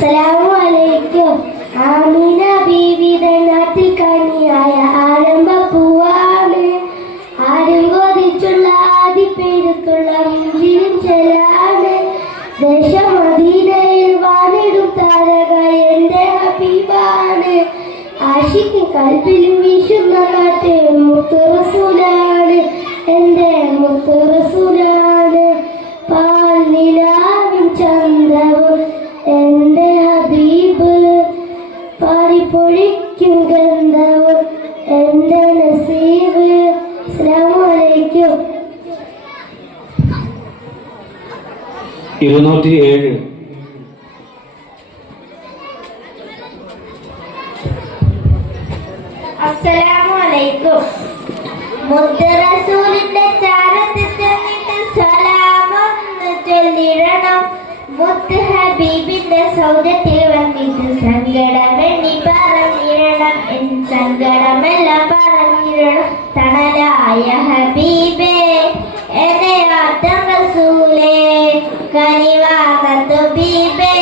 അസ്സലാമു ആമിന ബീവിയുടെ നാട്ടിൽ കനിയായ ആരംഭ പൂവാണ്. ആരും കൊതിച്ചുള്ള ആദിപ്പെഴുത്തുള്ള മുഞ്ചിലും ചെലാണ്. ദേശമദീനയിൽ വാണിടും താരക എന്റെ ഹബീബാണ്. ആശിക്ക് കൽബിലും വീശുന്ന കാറ്റ് മുത്ത് റസൂലാണ്. എന്റെ മുത്ത് റസൂലാണ്. പാൽ നിലാവും ചന്തവും എന്റെ ഹബീബ്. പാടിപ്പൊഴിക്കും ഗന്ധവും എന്റെ നസീബ്. അസ്സലാമു അലൈക്കും. 207. അസ്സലാമു അലൈക്കും. മുത്ത് റസൂലിന്റെ ചാരത്ത് ചെന്നിട്ട് സലാമൊന്ന് ചൊല്ലിടണം. മുത്ത് ഹബീബിന്റെ സൗദത്തിൽ വന്നിട്ട് സങ്കടമെണ്ണി പറഞ്ഞിടണം. എൻ സങ്കടമെല്ലാം പറഞ്ഞിടണം. തണലായ ഹബീബേ എന്നെ ആത്തം റസൂലേ കനിവാകത്തു ബീബേ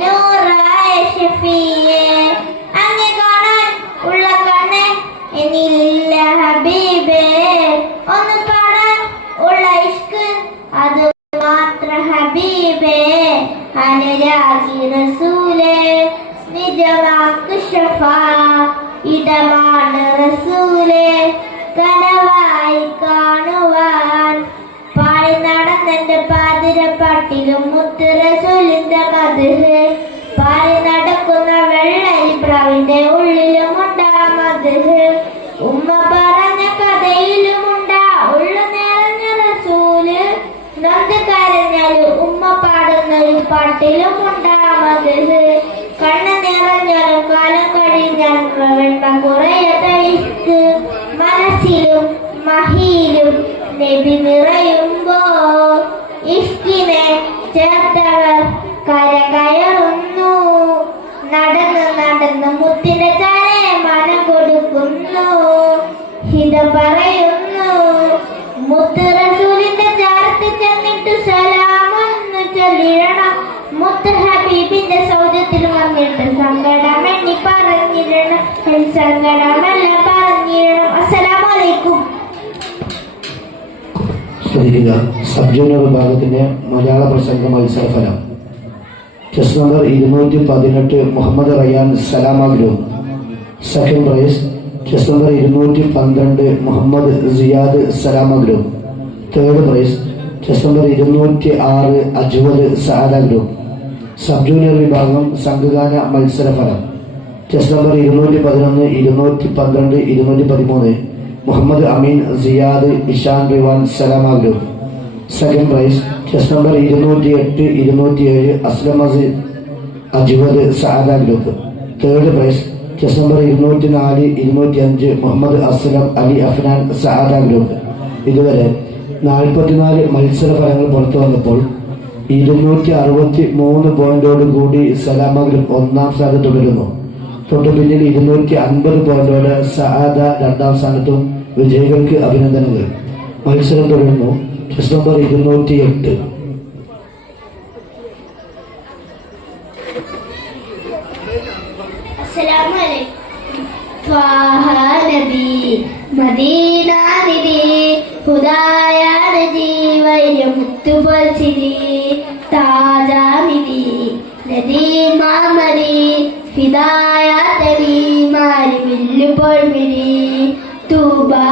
നൂറായ ഷഫീയേ. അങ്ങ് കാണാൻ ഉള്ള കണ്ണ് എന്നിലില്ല ഹബീബേ. ഒന്ന് പാടാൻ ഉള്ള ഇഷ്ക് അത് മാത്ര ഹബീബേ. അനുരാഗി റസൂലേ നിജവാക്ക് ഷഫാ ഇടമാണ് റസൂലേ കനവായി കാണുവാൻ. പാടി നടന്നെന്റെ പാതിരപ്പാട്ടിലും മുത്ത് റസൂലിന്റെ മദ്ഹ്. പാടി നടക്കുന്ന വെള്ളരിപ്രാവിന്റെ ഉള്ളിലുമുണ്ടാ മദ്ഹ്. ഉമ്മ പറഞ്ഞ കഥയിലുമുണ്ടാ ഉള്ളു നിറഞ്ഞ റസൂല്. നൊന്ത് കരഞ്ഞാല് ഉമ്മ പാടുന്നൊരു പാട്ടിലുമുണ്ടാ മദ്ഹ്. കണ്ണ് നിറഞ്ഞാലും കാലം കഴിഞ്ഞാൽ വെണ്ണ കുറയാത്ത ഇഷ്ക്. മനസ്സിലും മഹിയിലും നബി നിറയുമ്പോ ഇഷ്കിനെ ചേർത്തവർ കരകയറുന്നു. നടന്ന് നടന്ന് മുത്തിന്റെ ചാരെ മനം കൊടുക്കുന്നു. ഹിത പറയുന്നു. മുത്ത് റസൂലിന്റെ ചാരത്ത് ചെന്നിട്ട് സലാമൊന്ന് ചൊല്ലിടണം. മുത്ത് ഹബീബിന്റെ സൗദത്തിൽ വന്നിട്ട് സങ്കടമെണ്ണി പറഞ്ഞിടണം. സങ്കടമെല്ലാം പറഞ്ഞിടണം. അസ്സലാമു അലൈക്കും. സബ് ജൂനിയർ വിഭാഗത്തിന്റെ മലയാള പ്രസംഗ മത്സരഫലം. Chest number 218 Muhammad Rayan Salama. Second prize chest number 212 Muhammad Siyad Salama. Third prize chest number 206 Ajwad Saada. Sub junior വിഭാഗം സംഘഗാന മത്സരഫലം. Chest number 211 212 213 Muhammad Ameen Siyad Ishan Rivan Salama. Second prize chest number 208 207 Aslam Aseed Ajwad Saada. Third prize chest number 204 205 Muhammad Aslam Ali Afnan Saada. ഇതുവരെ 44 മത്സര ഫലങ്ങൾ പുറത്തു വന്നപ്പോൾ 263 പോയിന്റോട് കൂടി സലാമ ഗ്രൂപ്പ് ഒന്നാം സ്ഥാനത്ത് തുടരുന്നു. തൊട്ടു പിന്നിൽ 250 പോയിന്റോടെ സഅദ രണ്ടാം സ്ഥാനത്തും. വിജയികൾക്ക് അഭിനന്ദനങ്ങൾ. മത്സരം തുടരുന്നു. Chess number 208. അസ്സലാമു അലൈക്കും. ത്വാഹ നബി മദീന നിധി ഹുദായ നജി വൈരമുത്തുപോൽ ചിരി താജാ നിധി നദീ മാമരി ഫിദായ തരി മാരി വില്ലുപോൽ മിരി തൂബാ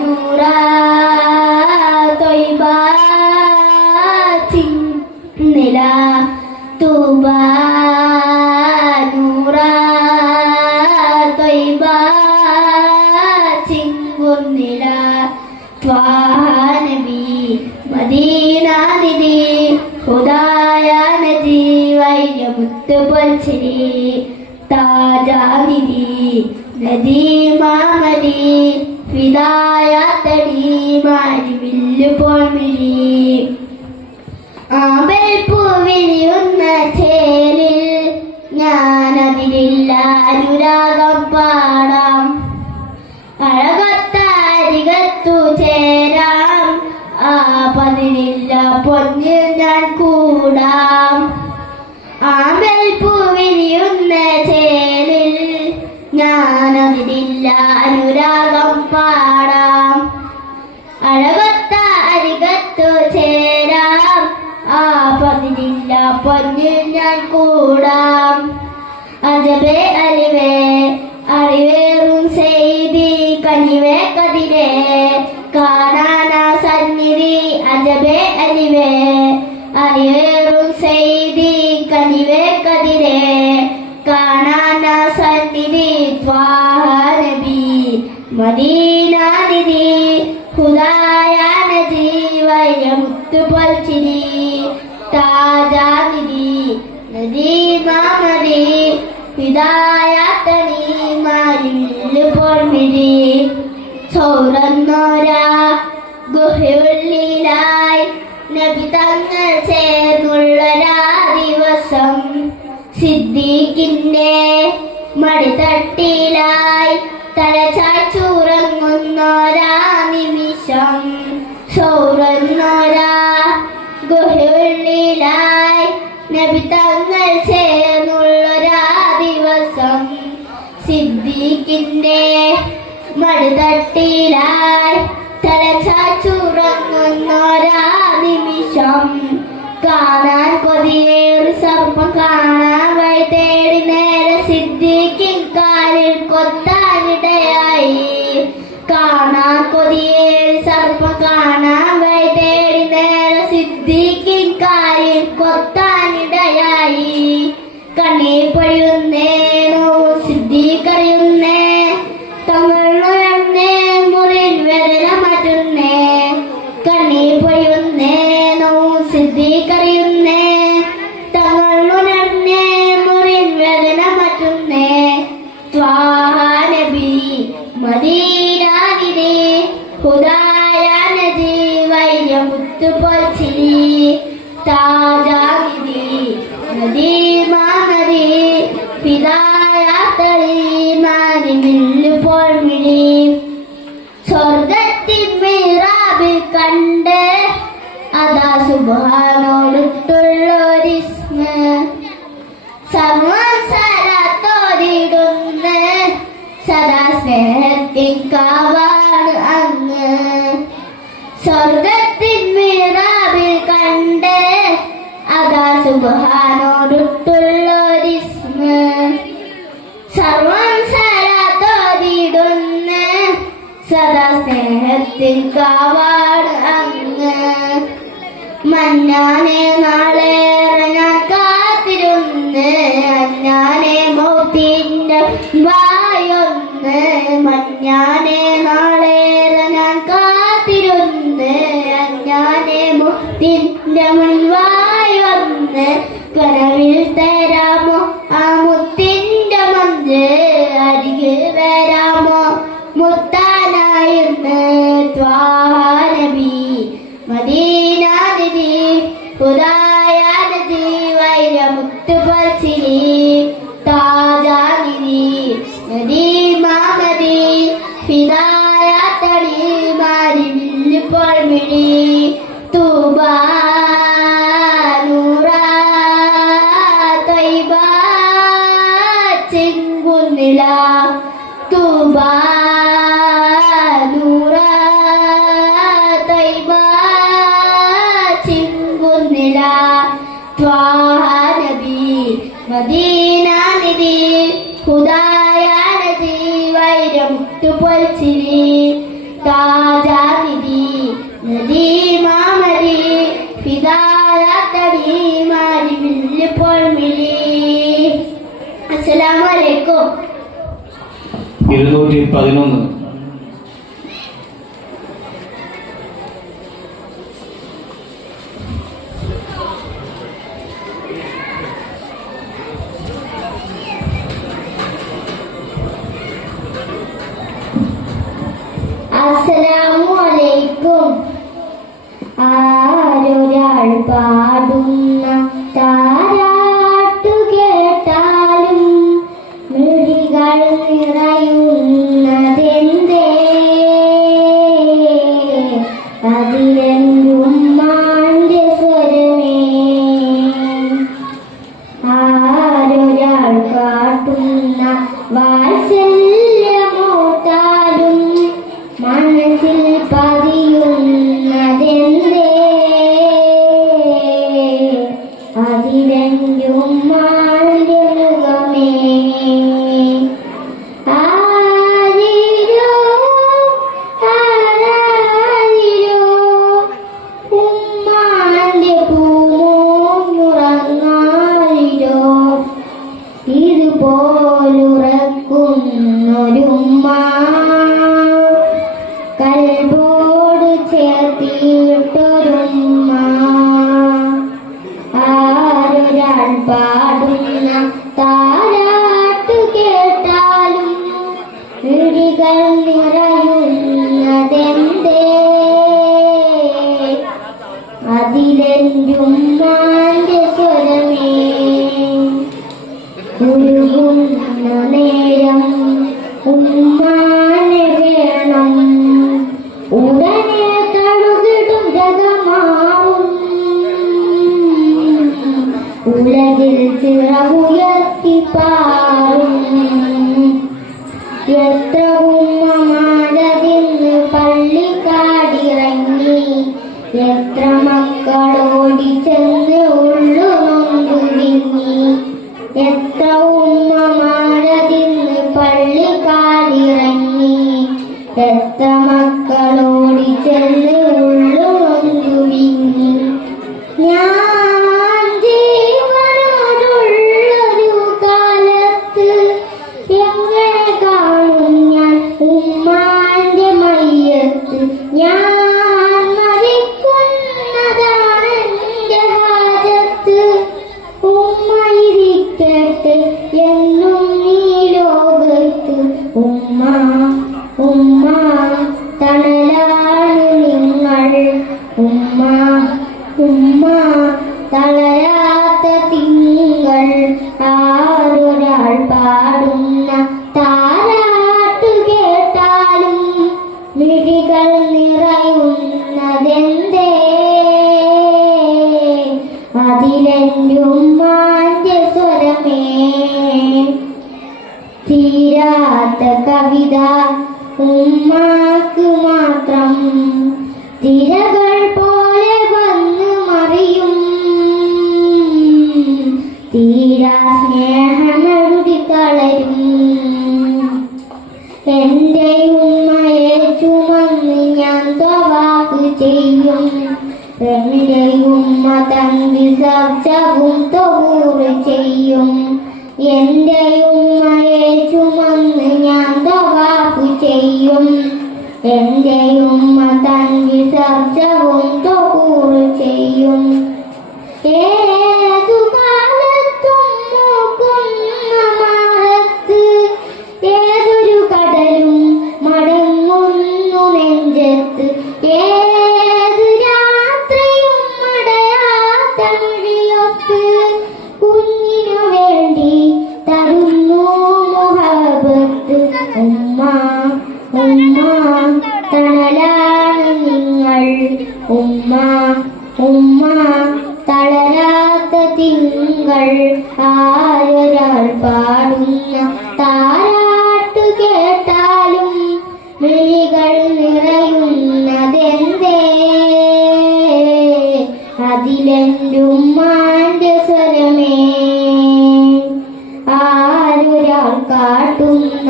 നൂറാ തൊയ്ബാ ചിന്നില തൂബാ നൂറാ തൊയ്ബാ ചിങ്കുന്നില. ത്വാഹ നബി മദീന നിധി ഹുദായ നജി വൈരമുത്തുപോൽ ചിരി താജാ നിധി നദീ മാമരി ഫിദായ തടി മാരി വില്ലുപോൽ മിഴി. ആമ്പൽ പൂവിരിയുന്ന ചേലിൽ ഞാനതിലില്ല അനുരാഗം പാടാം. അഴകത്താരികത്തു ചേരാം ആ പതിരില്ല പൊന്നിൽ ഞാൻ കൂടാം. ചേലിൽ ഞാനതിരില്ല അനുരാഗം പാടാം. അഴകൊത്ത അരികത്തു ചേരാം, ആ പതിരില്ല പൊന്നിൽ ഞാൻ കൂടാം. അജബേ അലിവേ അറിവേറും ചെയ്തി കനിവേ കതിരേ കാണാനാ സന്നിധി. അജബേ അലിവേ അറിവേറും ചെയ്തി കനിവേ കതിരേ കാണാനാ സന്നിധി. ത്വാഹ നബി മദീന നിധി ഹുദായ നജി വൈരമുത്തു പൊൽച്ചിരി താജാ നിധി നദീ മാമതി ഹിദായത്തണി മാരിമില്ലു പൊർമിരി. ചോരന്നോരാ ഗുഹയുള്ളിലായി നബി തങ്ങൾ ചേർന്നുള്ളൊരാ ദിവസം സിദ്ദീഖിന്റെ മടിത്തട്ടിലായി തലചായ്ച്ചുറങ്ങുന്നോരാ നിമിഷം. ചോരന്നോരാ ഗുഹയുള്ളിലായി നബി തങ്ങൾ ചേർന്നുള്ളൊരാ ദിവസം സിദ്ദീഖിന്റെ മടിത്തട്ടിലായി തലചായ്ച്ചുറങ്ങുന്നോരാ നിമിഷം. കാണാൻ കൊതിയേറി സർപ്പം കാണാൻ വഴി തേടി നേരെ സിദ്ദീഖിൻ കാലിൽ കൊത്താനിടയായി. കാണാൻ കൊതിയേറി സർപ്പം കാണാൻ വഴി തേടി നേരെ സിദ്ദീഖിൻ കാലിൽ കൊത്താനിടയായി. കണ്ണീർ പൊഴിയുന്നേനോ സിദ്ദീഖറിയുന്നേ, തങ്ങളുണർന്നേ മുറിൽ വേദന മാറ്റുന്നേ. കണ്ണീർ പൊഴിയുന്നേനോ സിദ്ദീഖറിയുന്നേ, തങ്ങളുണർന്നേ മുറിൽ വേദന മാറ്റുന്നേ. ത്വാഹ നബി മദീന നിധി ഹുദായ നജി വൈരമുത്തു പൊൽച്ചിരി താജാ നിധി നദീ മാമതി പിതായാത്തളി മാരിമില്ലു പൊർമിഴി. സ്വർഗത്തിൻ മിഹ്റാബിൽ കണ്ട് അതാ സുബ്ഹാനോടുള്ളൊരിസ്മ. സർവ്വം സലാത്തോതിടുന്ന സദാ സ്നേഹത്തിൻ കാവാണ് അങ്ങ്. സ്വർഗത്തിൻ മിഹ്റാബിൽ കണ്ട് അതാ സുബ്ഹാനോടുള്ളൊരിസ്മ. സർവ്വം സലാത്തോതിടുന്ന സദാ സ്നേഹത്തിൻ കാവാണ് അങ്ങ്. മന്നാനെ നാളേറെ ഞാൻ കാത്തിരുന്ന് അഞ്ഞാനെ മൗത്തിന്റെ വായൊന്ന്. മഞ്ഞാനെ നാളേറെ ഞാൻ കാത്തിരുന്ന് അഞ്ഞാനെ മൗത്തിന്റെ മുൻവായൊന്ന്. കനവിൽ തരാമോ ആ മുത്തിന്റെ മഞ്ച്, അരികിൽ വരാമോ മുത്താനായിരുന്ന്. ത്വാഹ നബി മദീന നിധി ഹുദായ നജി വൈരമുത്തു പൊൽച്ചിരി താജാ നിധി നദീ മാമതി ഹിദായത്തളി മാരിമില്ലു പൊർമിഴി. തൂബാ നൂറാ ത്വയ്ബാ ചിങ്കുന്നില. തൂബാ നൂറാ ത്വയ്ബാ ചിങ്കുന്നില. ത്വാഹ നബി മദീന നിധി ഹുദായ നജി വൈരമുത്തു പൊൽച്ചിരി താജാ നിധി നദീ മാമതി ഹിദായത്തളി മാരിമില്ലു പൊർമിഴി. അസ്സലാമു അലൈക്കും. 211. അസ്സലാമു അലൈക്കും. ആരൊരാൾ പാടുന്ന താരാട്ടു കേട്ടാലും മിഴികൾ നിറയുന്നതെന്തേ? അതിലെന്നും മാന്റെ സ്വരമേ. ആരൊരാൾ പാടുന്ന ചേർത്തിട്ടൊരുമ്മ ആരൊരാൾ പാടുന്ന താരാട്ട് കേട്ടാലും വിഴികൾ നിറയുന്നതെന്തേ അതിലെന്റുമ്മാന്റെ സ്വരമേ ഉരുകുന്ന നേരം ഉമ്മാനെ വേണം ഉടനെ തഴുകിടും രഥമാവും ഉലകിൽ ചിറകുയർത്തി പാറും എത്ര ഉമ്മമാരതിന്ന് പള്ളിക്കാടിറങ്ങി എത്ര മക്കളോടി ചെന്ന് ഉള്ളു നൊന്തു വിങ്ങി എത്ര ഉമ്മമാരതിന്ന് പള്ളിക്കാടിറങ്ങി എത്ര മക്കളോടി ചെന്ന് ഉള്ളു നൊന്തു വിങ്ങി ഞാൻ ജീവനോടുള്ളൊരു കാലത്ത് എങ്ങനെ കാണും ഞാൻ ഉമ്മാന്റെ മയ്യത്ത് ഞാൻ മരിക്കുന്നതാണ് എന്റെ ഹാജത്ത് ഉമ്മ ഇരിക്കട്ടെ എന്നും ഈ ലോകത്ത് ഉമ്മ ഉമ്മ തണലാണ് നിങ്ങൾ ഉമ്മ ഉമ്മ തളരാത്ത തിങ്കൾ ആരൊരാൾ പാടുന്ന താരാട്ട് കേട്ടാലും മിഴികൾ നിറയുന്നതെന്തേ അതിലെന്റുമ്മാന്റെ സ്വരമേ തീരാത്ത കവിത ഉമ്മാക്ക് മാത്രം തിരകൾ പോലെ വന്ന് മറിയും തീരാ സ്നേഹമെഴുതി കളരും എന്റെ ഉമ്മയെ ചുമന്ന് ഞാൻ തവാഫ് ചെയ്യും എന്റെ ഉമ്മ തൻ വിസർജവും തൊകൂറ് ചെയ്യും എന്റെ ഉമ്മയെ ചുമന്ന് ഞാൻ തവാഫ് ചെയ്യും എന്റെ ഉമ്മ തൻ വിസർജവും തൊകൂറ് ചെയ്യും ഏതു കാലത്തും നോക്കുന്ന മാറത്ത് ഏതൊരു കടലും മടങ്ങുന്നു നെഞ്ചത്ത് ഏത് രാത്രിയും മടയാത്ത മിഴിയൊത്ത് കുഞ്ഞിനു വേണ്ടി തരുന്നു മുഹബത്ത് ഉമ്മ ഉമ്മ തണലാണ് നിങ്ങൾ ഉമ്മ ഉമ്മ തളരാത്ത തിങ്കൾ ആരൊരാൾ പാടുന്ന താരാട്ട് കേട്ടാലും മിഴികൾ നിറയുന്നതെന്തേ അതിലെന്റുമ്മാന്റെ സ്വരമേ ആരൊരാൾ കാട്ടുന്ന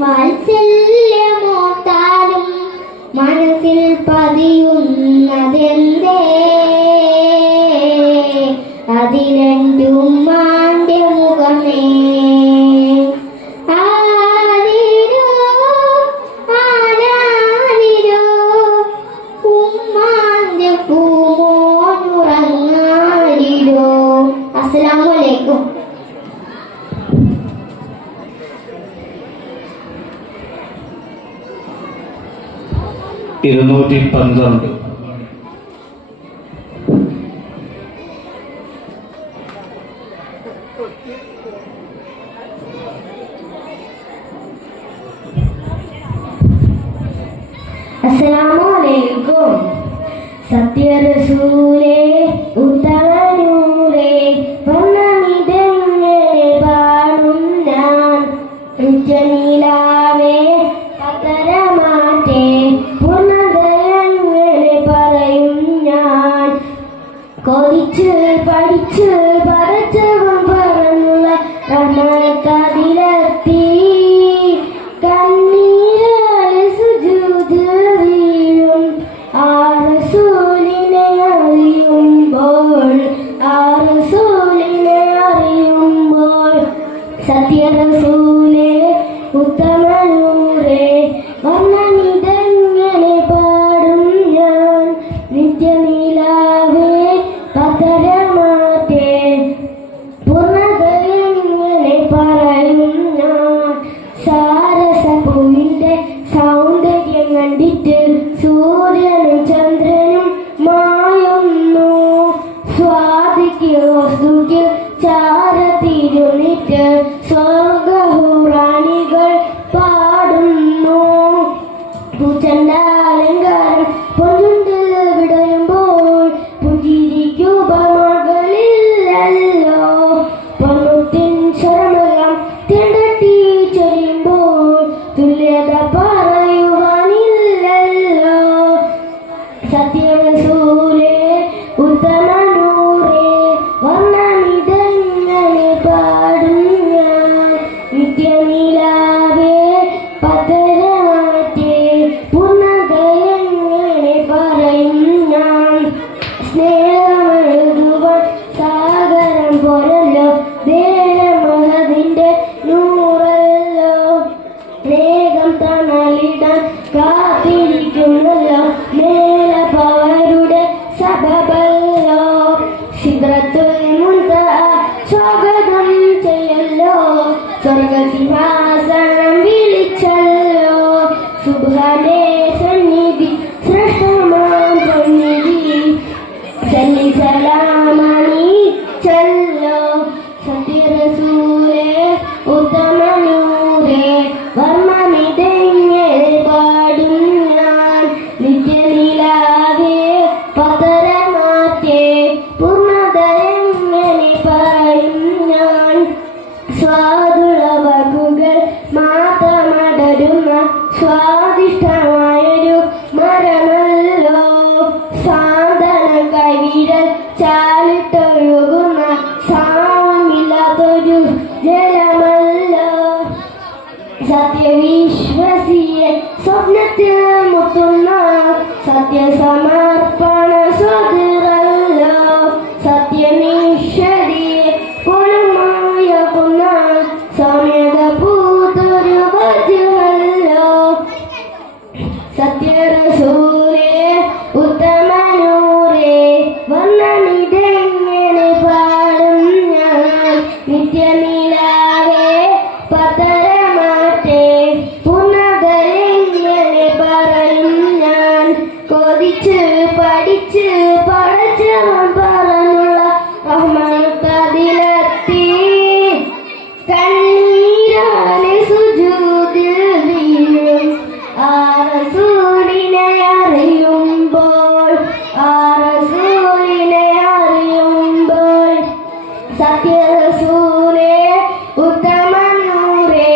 വാത്സല്യമോത്താലും മനസ്സിൽ പതിയുന്നതെന്തേ അതിലെന്റുമ്മാന്റെ മുഖമേ ആരിരോ ആരാരിരോ ഉമ്മാന്റെ പൂമോനുറങ്ങാരിരോ. അസ്സലാമു അലൈക്കും. ഇരുന്നൂറ്റി 12. അസ്സലാമു അലൈക്കും. സത്യറസൂലേ ഉത്തമനൂരേ വന്നമിതെങ്ങനെ പാടും ഞാൻ ഉച്ചനീലാവേ പതരമാറ്റേ പൂർണ്ണതയെങ്ങനെ പറയും ഞാൻ കൊതിച്ച് പഠിച്ച് പതച്ചവൻ പറഞ്ഞുള്ള റഹ്മത്തതിലെത്തി കണ്ണീരാൽ സുജൂദിൽ വീഴും ആ റസൂലിനെ അറിയുമ്പോൾ സത്യറസൂലേ ഉത്തമനൂരേ വർണ്ണനിതെങ്ങനെ പാടും ഞാൻ കേട്ട് സ്വർഗഹുറാണികൾ പാടുന്നു. പൂച്ചണ്ടാലങ്കാരം പൊഞ്ചുണ്ടിൽ വിടരുമ്പോൾ പുഞ്ചിരിക്കുപമകളില്ലല്ലോ. പൊന്നുത്തിൻ ശരമകം തിണ്ടട്ടി ചൊരിയുമ്പോൾ തുല്യത പറയുവാനില്ലല്ലോ. സത്യവസൂലേ ഉത്തമനൂറേ വർണ്ണമിതങ്ങനെ പാടും ഞാൻ. നിത്യനിലാവേ പതരമാറ്റേ പൂർണ്ണതയെങ്ങനെ പറയും ഞാൻ. സ്നേഹമെഴുതുവാൻ സാഗരം പോലല്ലോ ദേഹമഹതിന്റെ നൂറല്ലോ. സ്നേഹം തണലിടാൻ കാത്തിരിക്കുന്നല്ലോ മേലപ്പവരുടെ സഭവല്ലോ. സിദ്റത്തുൽ മുൻതഹ സ്വാഗതം ചെയ്യല്ലോ. സ്വർഗസിംഹാസനം വിളിച്ചല്ലോ. സുബ്ഹാനേ സന്നിധി ശ്രേഷ്ഠമാം പൊന്നിധി സല്ലി സലാമണിച്ചല്ലോ. സത്യറസൂലേ ഉത്തമനൂറേ വർണ്ണമിതെങ്ങനെ പാടും ഞാൻ. നിത്യനിലാവേ പതരമാറ്റേ പൂർണ്ണതയെങ്ങനെ പറയും ഞാൻ. സ്വാദുള്ള വാക്കുകൾ മാത്രമടരുന്ന സ്വാദിഷ്ടമായൊരു മരമല്ലോ. സാന്ത്വന കൈവിരൽ ചാലിട്ടൊഴുകുന്ന സാമില്ലാത്തൊരു ജലമല്ലോ. സത്യവിശ്വസിയെ സ്വപ്നത്തിൽ മുത്തുന്ന സത്യസമർപ്പണ സ്വതിറല്ലോ. സത്യനിഷടിയെ കൊളുമായാക്കുന്ന സമയത പൂത്തൊരു വജുവല്ലോ. സത്യറസൂലേ ഉത്തമനൂറേ വർണ്ണമിതെങ്ങനെ പാടും ഞാൻ. നിത്യനിലാവേ പതരമാറ്റേ പൂർണ്ണതയെങ്ങനെ പറയും ഞാൻ. കൊതിച്ച് പഠിച്ച് പഠിച്ചവൻ പറഞ്ഞുള്ള റഹ്മത്തതിലെത്തി കണ്ണീരാലെ സുജൂദിൽ വീഴും. ആ റസൂലിനെ അറിയുമ്പോൾ സത്യറസൂലേ ഉത്തമനൂറേ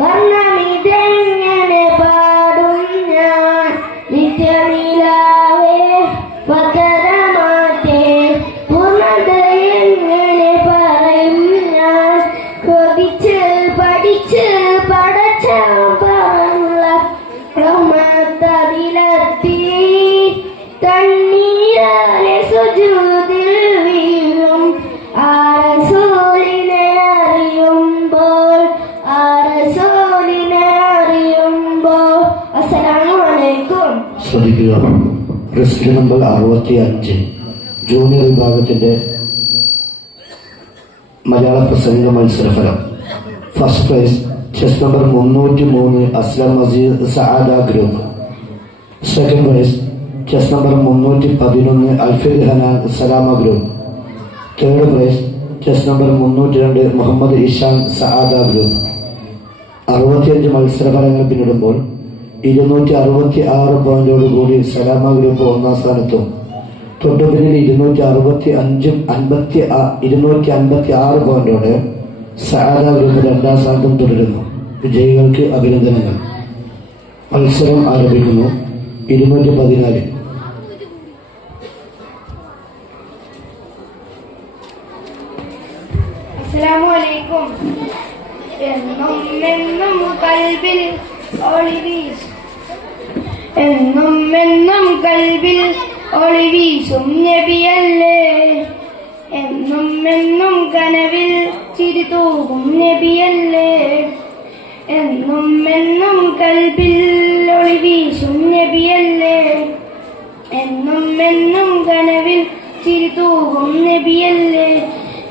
വർണ്ണമിതെങ്ങനെ പാടും ഞാൻ. നിത്യനിലാവേ പതരമാറ്റേ പൂർണ്ണതയെങ്ങനെ പറയും ഞാൻ. കൊതിച്ച് പഠിച്ച് പഠിച്ചവൻ പറഞ്ഞുള്ള റഹ്മത്തതിലെത്തി കണ്ണീരാലെ സുജൂദിൽ വീഴും. ആ റസൂലിനെ അറിയുമ്പോൾ അസ്സലാമു അലൈക്കും. ശ്രദ്ധിക്കുക. റിസ്ക് നമ്പർ 65 ജൂനിയർ വിഭാഗത്തിന്റെ മലയാള പ്രസംഗ മത്സരഫലം. First prize chest number 303 Aslam Maseed Saada group. Second prize chest number 311 Alfid Hanan Salama group. Third prize chest number 302 Muhammad Ishan Saada group. 65 മത്സരഫലങ്ങൾ പിന്നിടുമ്പോൾ 266 പോയിന്റോടുകൂടി സലാമ ഗ്രൂപ്പ് ഒന്നാം സ്ഥാനത്തും തൊട്ടുപിന്നിൽ 256 പോയിന്റോടെ സആദ ഗ്രൂപ്പ് രണ്ടാം സ്ഥാനത്തും തുടരുന്നു. വിജയികൾക്ക് അഭിനന്ദനങ്ങൾ. മത്സരം ആരംഭിക്കുന്നു. 214. അസ്സലാമു അലൈക്കും. എന്നും എന്നും കൽബിൽ ഒളിവീശും ഒളിവീശും നബിയല്ലേ. എന്നും എന്നും കനവിൽ ചിരിതൂകും നബിയല്ലേ. എന്നും എന്നും കൽബിൽ ഒളിവീശും നബിയല്ലേ. എന്നും എന്നും കനവിൽ ചിരിതൂകും നബിയല്ലേ.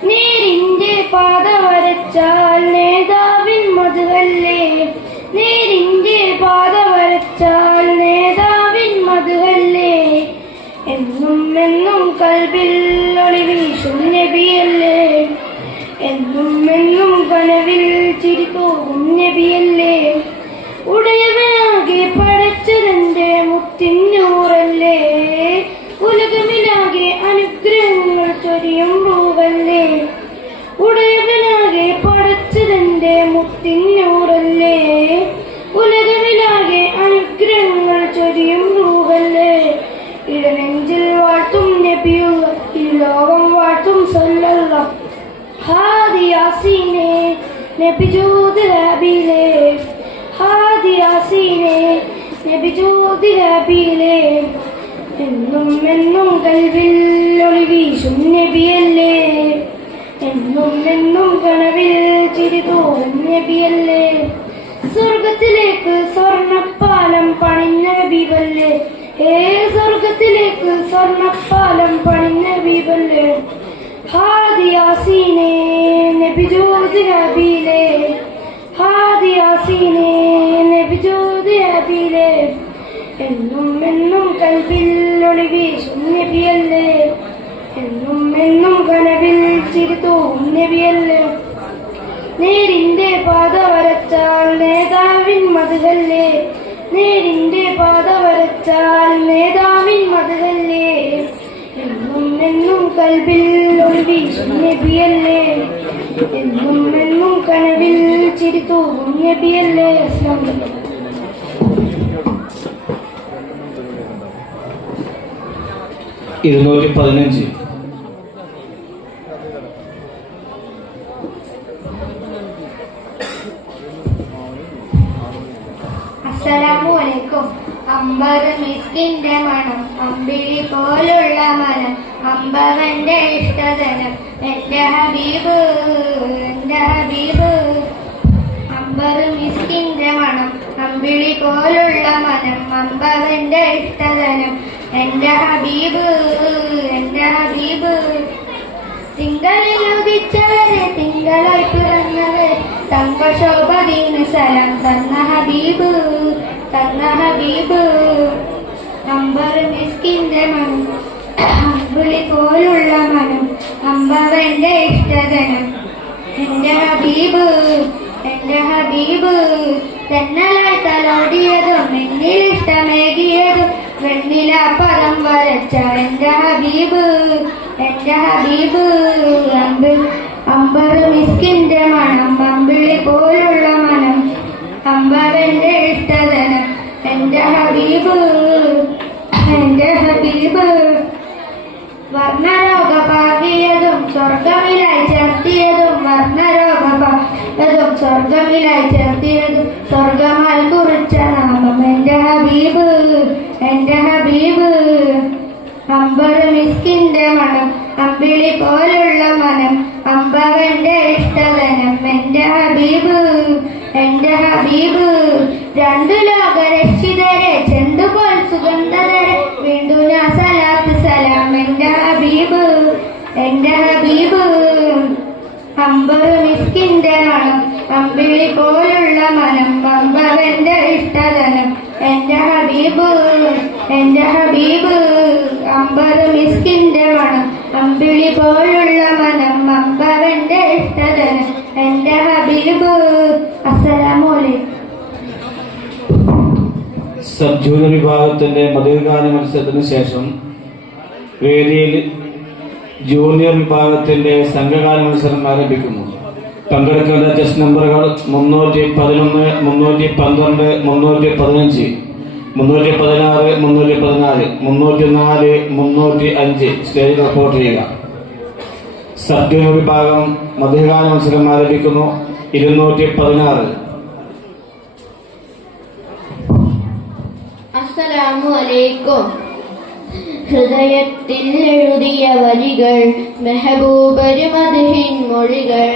നേരിന്റെ പാത വരച്ചാൽ നേതാവിൻ മധുവല്ലേ. നേരിന്റെ പാത വരച്ചാൽ നേതാവിൻ മധുവല്ലേ. എന്നും എന്നും കൽബിൽ ഒളിവീശും നബിയല്ലേ. എന്നും എന്നും കനവിൽ നബിയല്ലേ. ഉടയവനാകെ പടച്ചതിന്റെ മുത്തിന്നൂറല്ലേ. ഉലകമിലാകെ അനുഗ്രഹങ്ങൾ ചൊരിയും റൂവല്ലേ. ഉടയവനാകെ പടച്ചതിന്റെ മുത്തിന്നൂറല്ലേ. ഉലകമിലാകെ അനുഗ്രഹങ്ങൾ ചൊരിയും റൂവല്ലേ. ഇടനെഞ്ചിൽ വാഴ്ത്തും നബിയുള്ള ഈ ലോകം വാഴ്ത്തും സല്ലല്ലാഹ്. ഹാദി യാസീനെ നബി ജൂദ് ഹബീലേ. ഹാദി യാസീനെ നബി ജൂദ് ഹബീലേ. എന്നും എന്നും കൽവിൽ ഒളി വീശും നബിയല്ലേ. എന്നും എന്നും കനവിൽ ചിരി തൂവും നബിയല്ലേ. സ്വർഗത്തിലേക്ക് സ്വർണ്ണപ്പാലം പണിഞ്ഞ ഹബീബല്ലേ. സ്വർഗത്തിലേക്ക് സ്വർണ്ണപ്പാലം പണിഞ്ഞ ഹബീബല്ലേ. ഹാദി യാസീനെ നബി ജൂദ് ഹബീലേ. ഹാദി യാസീനെ നബി ജൂദ് ഹബീലേ. എന്നും എന്നും കൽബിൽ ഒളി വീശും നബിയല്ലേ. എന്നും എന്നും കനവിൽ ചിരി തൂവും നബിയല്ലേ. നേരിന്റെ പാത വരച്ചാൽ നേതാവിൻ മധുഹല്ലേ. നേരിന്റെ പാത വരച്ചാൽ നേതാവിൻ മധുഹല്ലേ. എന്നും എന്നും കൽബിൽ ഒളി വീശും നബിയല്ലേ. എന്നും എന്നും കനവിൽ ചിരി തൂവും നബിയല്ലേ. അസ്സലാമു അലൈക്കും. അസ്സലാമു അലൈക്കും. അമ്പർ മിസ്കിന്റെ മണം അമ്പിളി പോലുള്ള മനം അമ്പവന്റെ ഇഷ്ടധനം എന്റെ ഹബീബ് എന്റെ ഹബീബ്. അമ്പർ മിസ്കിന്റെ മണം അമ്പിളി പോലുള്ള മനം അമ്പവന്റെ ഇഷ്ടധനം എന്റെ ഹബീബ് എന്റെ ഹബീബ്. തിങ്കളിൽ ഉദിച്ചവരെ തിങ്കളായി പിറന്നവരെ തങ്കശോഭദീന് സലാം തന്ന ഹബീബ് തന്ന ഹബീബ്. അമ്പർ മിസ്കിന്റെ മനം അമ്പിളി പോലുള്ള മനം അമ്പവന്റെ ഇഷ്ടധനം എന്റെ ഹബീബ് എന്റെ ഹബീബ്. തെന്നലായി തലോടിയതും എന്നിൽ ഇഷ്ടമേകിയതും വെണ്ണില പദം വരച്ച എന്റെ ഹബീബ് എന്റെ ഹബീബ്. അമ്പർ മിസ്കിന്റെ മണം അമ്പിളി പോലുള്ള മനം അമ്പവന്റെ ഇഷ്ടധനം എന്റെ ഹബീബ് എന്റെ ഹബീബ്. വർണ്ണരോഗപാകിയതും സ്വർഗമിലായി ചേർത്തിയതും വർണ്ണരോഗപാകിയതും സ്വർഗമിലായി ചേർത്തിയതും സ്വർഗമായി കുറിച്ച നാമം എന്റെ ഹബീബ് എന്റെ ഹബീബ്. അമ്പർ മിസ്കിന്റെ മണം അമ്പിളി പോലുള്ള മനം അമ്പവന്റെ ഇഷ്ടധനം എന്റെ ഹബീബ് എന്റെ ഹബീബ്. രണ്ടു ലോക രക്ഷിതരെ ചെണ്ടുപോൽ സുഗന്ധരെ വീണ്ടും ഞാൻ സലാത്ത് സലാം എന്റെ ഹബീബ് എന്റെ ഹബീബ്. അമ്പർ മിസ്കിന്റെ മണം അമ്പിളി പോലുള്ള മനം അമ്പവന്റെ ഇഷ്ടധനം എന്റെ ഹബീബ് എന്റെ ഹബീബ്. അമ്പർ മിസ്കിന്റെ മണം അമ്പിളി പോലുള്ള മനം അമ്പവന്റെ ഇഷ്ടധനം എന്റെ ഹബീബ്. അസ്സലാമു അലൈക്കും. സബ് ജൂനിയർ വിഭാഗത്തിന്റെ മധുരഗാന മത്സരത്തിന് ശേഷം വേദിയിൽ ജൂനിയർ വിഭാഗത്തിന്റെ സംഘഗാന മത്സരം ആരംഭിക്കുന്നു. പങ്കെടുക്കേണ്ട ചെസ് നമ്പറുകൾ 311, 312, 315, 316, 314, 304, 305 സ്റ്റേജിൽ റിപ്പോർട്ട് ചെയ്യുക. സബ് ജൂനിയർ വിഭാഗം മധുരഗാന മത്സരം ആരംഭിക്കുന്നു. 216. അസ്സലാമു അലൈക്കും. ഹൃദയത്തിൽ എഴുതിയ വരികൾ മെഹബൂബര് മദ്ഹിൻ മൊഴികൾ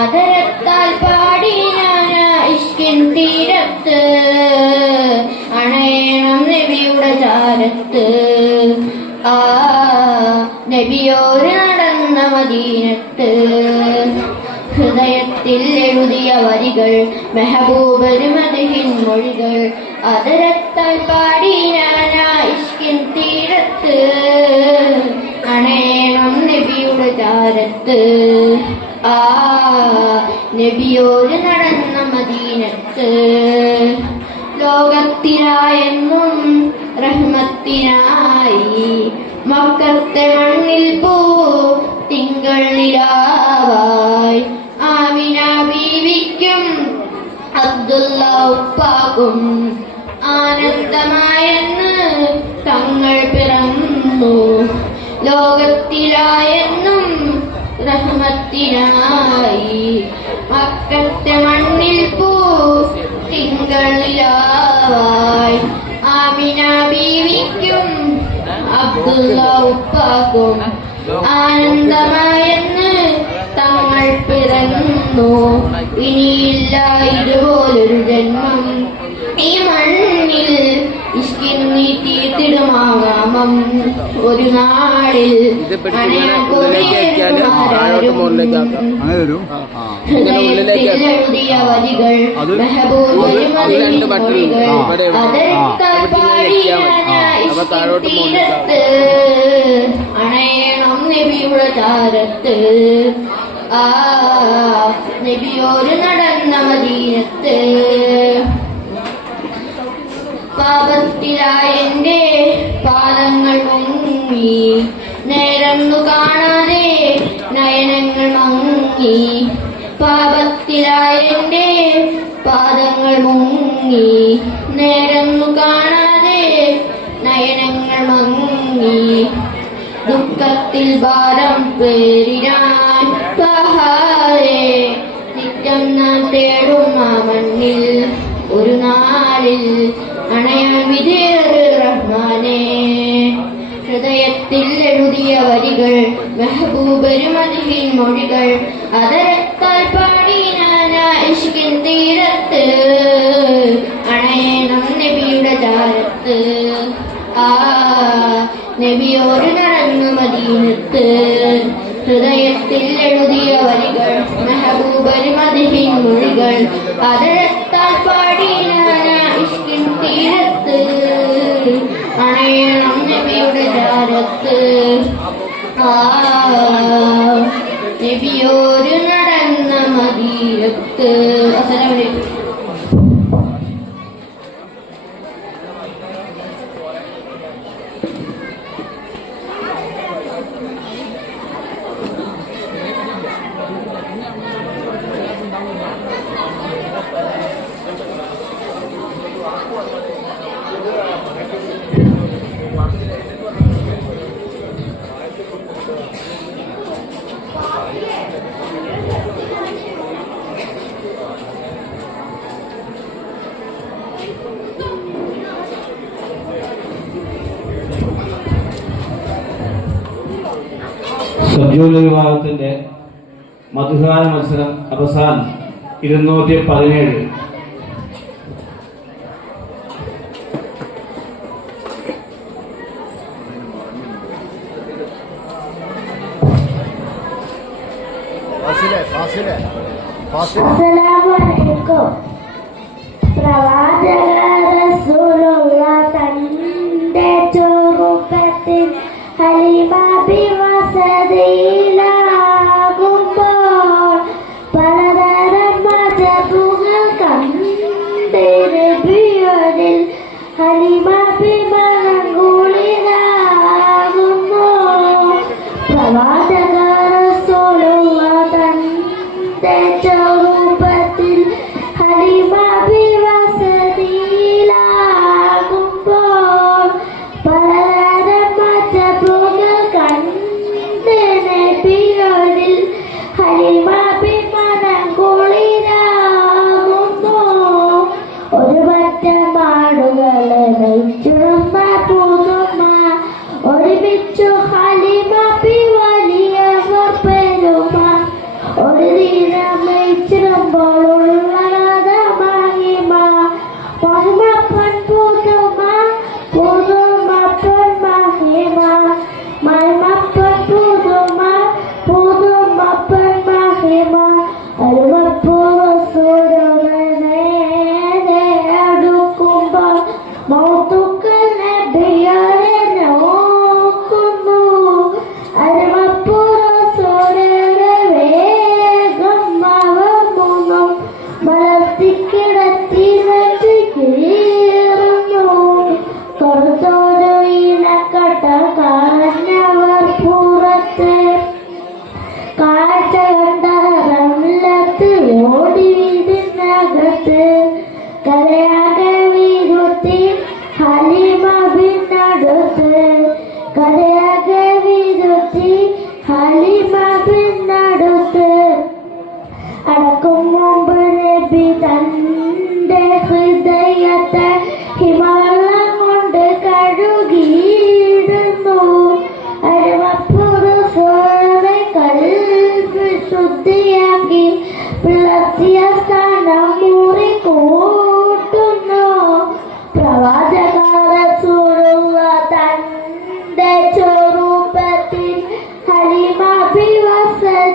അതരത്താൽ പാടി ഞാൻ ഇഷ്കിൻ തീരത്ത് അണയണം നബിയുടെ ചാരത്ത്. ആ നബിയോര് നടന്ന മദീനത്ത്. ഹൃദയത്തിൽ എഴുതിയ വരികൾ മെഹബൂബര് മദ്ഹിൻ മൊഴികൾ അതരത്താൽ പാടി ഞാൻ ഇഷ്കിൻ തീരത്ത് അണയണം നബിയുടെ ചാരത്ത്. ആ നബിയോര് നടന്ന മദീനത്ത്. ലോകത്തിനായെന്നും റഹ്മത്തിനായി മക്കത്തെ മണ്ണിൽ പോ തിങ്കൾ നിലാവായി ആമിന ബീവിക്കും അബ്ദുള്ള ഉപ്പാക്കും ആനന്ദമായെന്ന് തങ്ങൾ പിറന്നു ലോകത്തിലായെന്നും റഹ്മത്തിനായി മക്കത്തെ മണ്ണിൽ പോ തിങ്കളിലാവായി ആമിന ബീവിക്കും അബ്ദുള്ള ഉപ്പാക്കും ആനന്ദമായെന്ന് തങ്ങൾ പിറന്നു ഇനിയില്ല ഇതുപോലൊരു ജന്മം ഈ മണ്ണിൽ ഇഷ്കിന്നി തീർത്തിടുമാകാമം ഒരു നാളിൽ എഴുതിയ വരികൾ തീരത്ത് അണയണം നബിയുടെ ചാരത്ത് ആ നബിയോര് നടന്ന മദീനത്ത് പാപത്തിലായ എന്റെ പാദങ്ങൾ മുങ്ങി നേരന്നു കാണാതെ നയനങ്ങൾ മങ്ങി പാപത്തിലായ എന്റെ പാദങ്ങൾ മുങ്ങി നേരന്നു കാണാതെ നയനങ്ങൾ മങ്ങി ദുഃഖത്തിൽ ഭാരം പേരിടാൻ സഹായേ നിത്യം നാം തേടും ആ മണ്ണിൽ ഒരു നാളിൽ അണയാൻ വിധേയർ റഹ്മാനെ ഹൃദയത്തിൽ എഴുതിയ വരികൾ മെഹബൂബര് മദിഹിൻ മൊഴികൾ അതരത്താൽ പാടി നാനാ ഇഷ്കിൻ തീരത്ത് അണയണം നബിയുടെ ചാരത്ത് ആ നബിയോട് നടന്നു മദീനത്ത് ഹൃദയത്തിൽ എഴുതിയ വരികൾ മെഹബൂബര് മദിഹിൻ മൊഴികൾ അതരത്താൽ പാടി നാനാ ഇഷ്കിൻ തീരത്ത് അണയണം നബിയുടെ ചാരത്ത് ആ നബിയോട് നടന്ന മദീനത്ത്. അസ്സലാമു അലൈക്കും. സബ്ജൂല വിഭാഗത്തിന്റെ മധുഗാന മത്സരം അവസാനം 217. അസ്സലാമു പ്രവാചക റസൂലുള്ള തന്റെ ചെറുപ്പത്തിൽ ഹലീമ വസതിയിലാകുമ്പോൾ പലതരം മതങ്ങൾ കണ്ട് നബിയോരിൽ ഹലീമ മനംകുളിരാകുന്നു. പ്രവാചക റസൂലുള്ള തന്റെ ചെറുപ്പത്തിൽ ഹലീമ വസതിയിലാകുമ്പോൾ പലതരം മതങ്ങൾ കണ്ട് നബിയോരിൽ ഹലീമ മനംകുളിരാകുന്നു. ഒരു പറ്റമാടുകളെ നയിച്ചുണർന്ന പുതുമ ഒരുമിച്ചു ഹലീമ വലിയ പെരുമ ഒരു ദിനം നയിച്ചിടുമ്പോഴുള്ള മഹിമ മഹിമപ്പൻ പുതുമ പുതുമപ്പൻ മഹിമ മഹിമപ്പൻ പുതുമ പുതുമപ്പൻ മഹിമ അടുക്കുമ്പോൾ മൗത്തുക്കൾ നബിയോരെ നോക്കുന്നു. വരകെ വിരുത്തി ഹലിമ പിന്നടുത്ത് അടക്കും മുമ്പ് നബി തന്റെ ഹൃദയത്തെ ഹിമവെള്ളം കൊണ്ട് കഴുകിയിടുന്നു. അരമപ്പുറസോടെ കൽബ് ശുദ്ധിയാക്കി പിളർത്തിയ സ്ഥാനം മുറി കൂട്ടുന്നു. പ്രവാചക റസൂലുള്ള തന്റെ ചെറുപ്പത്തിൽ ഹലിമ വസതിയിലാകുമ്പോൾ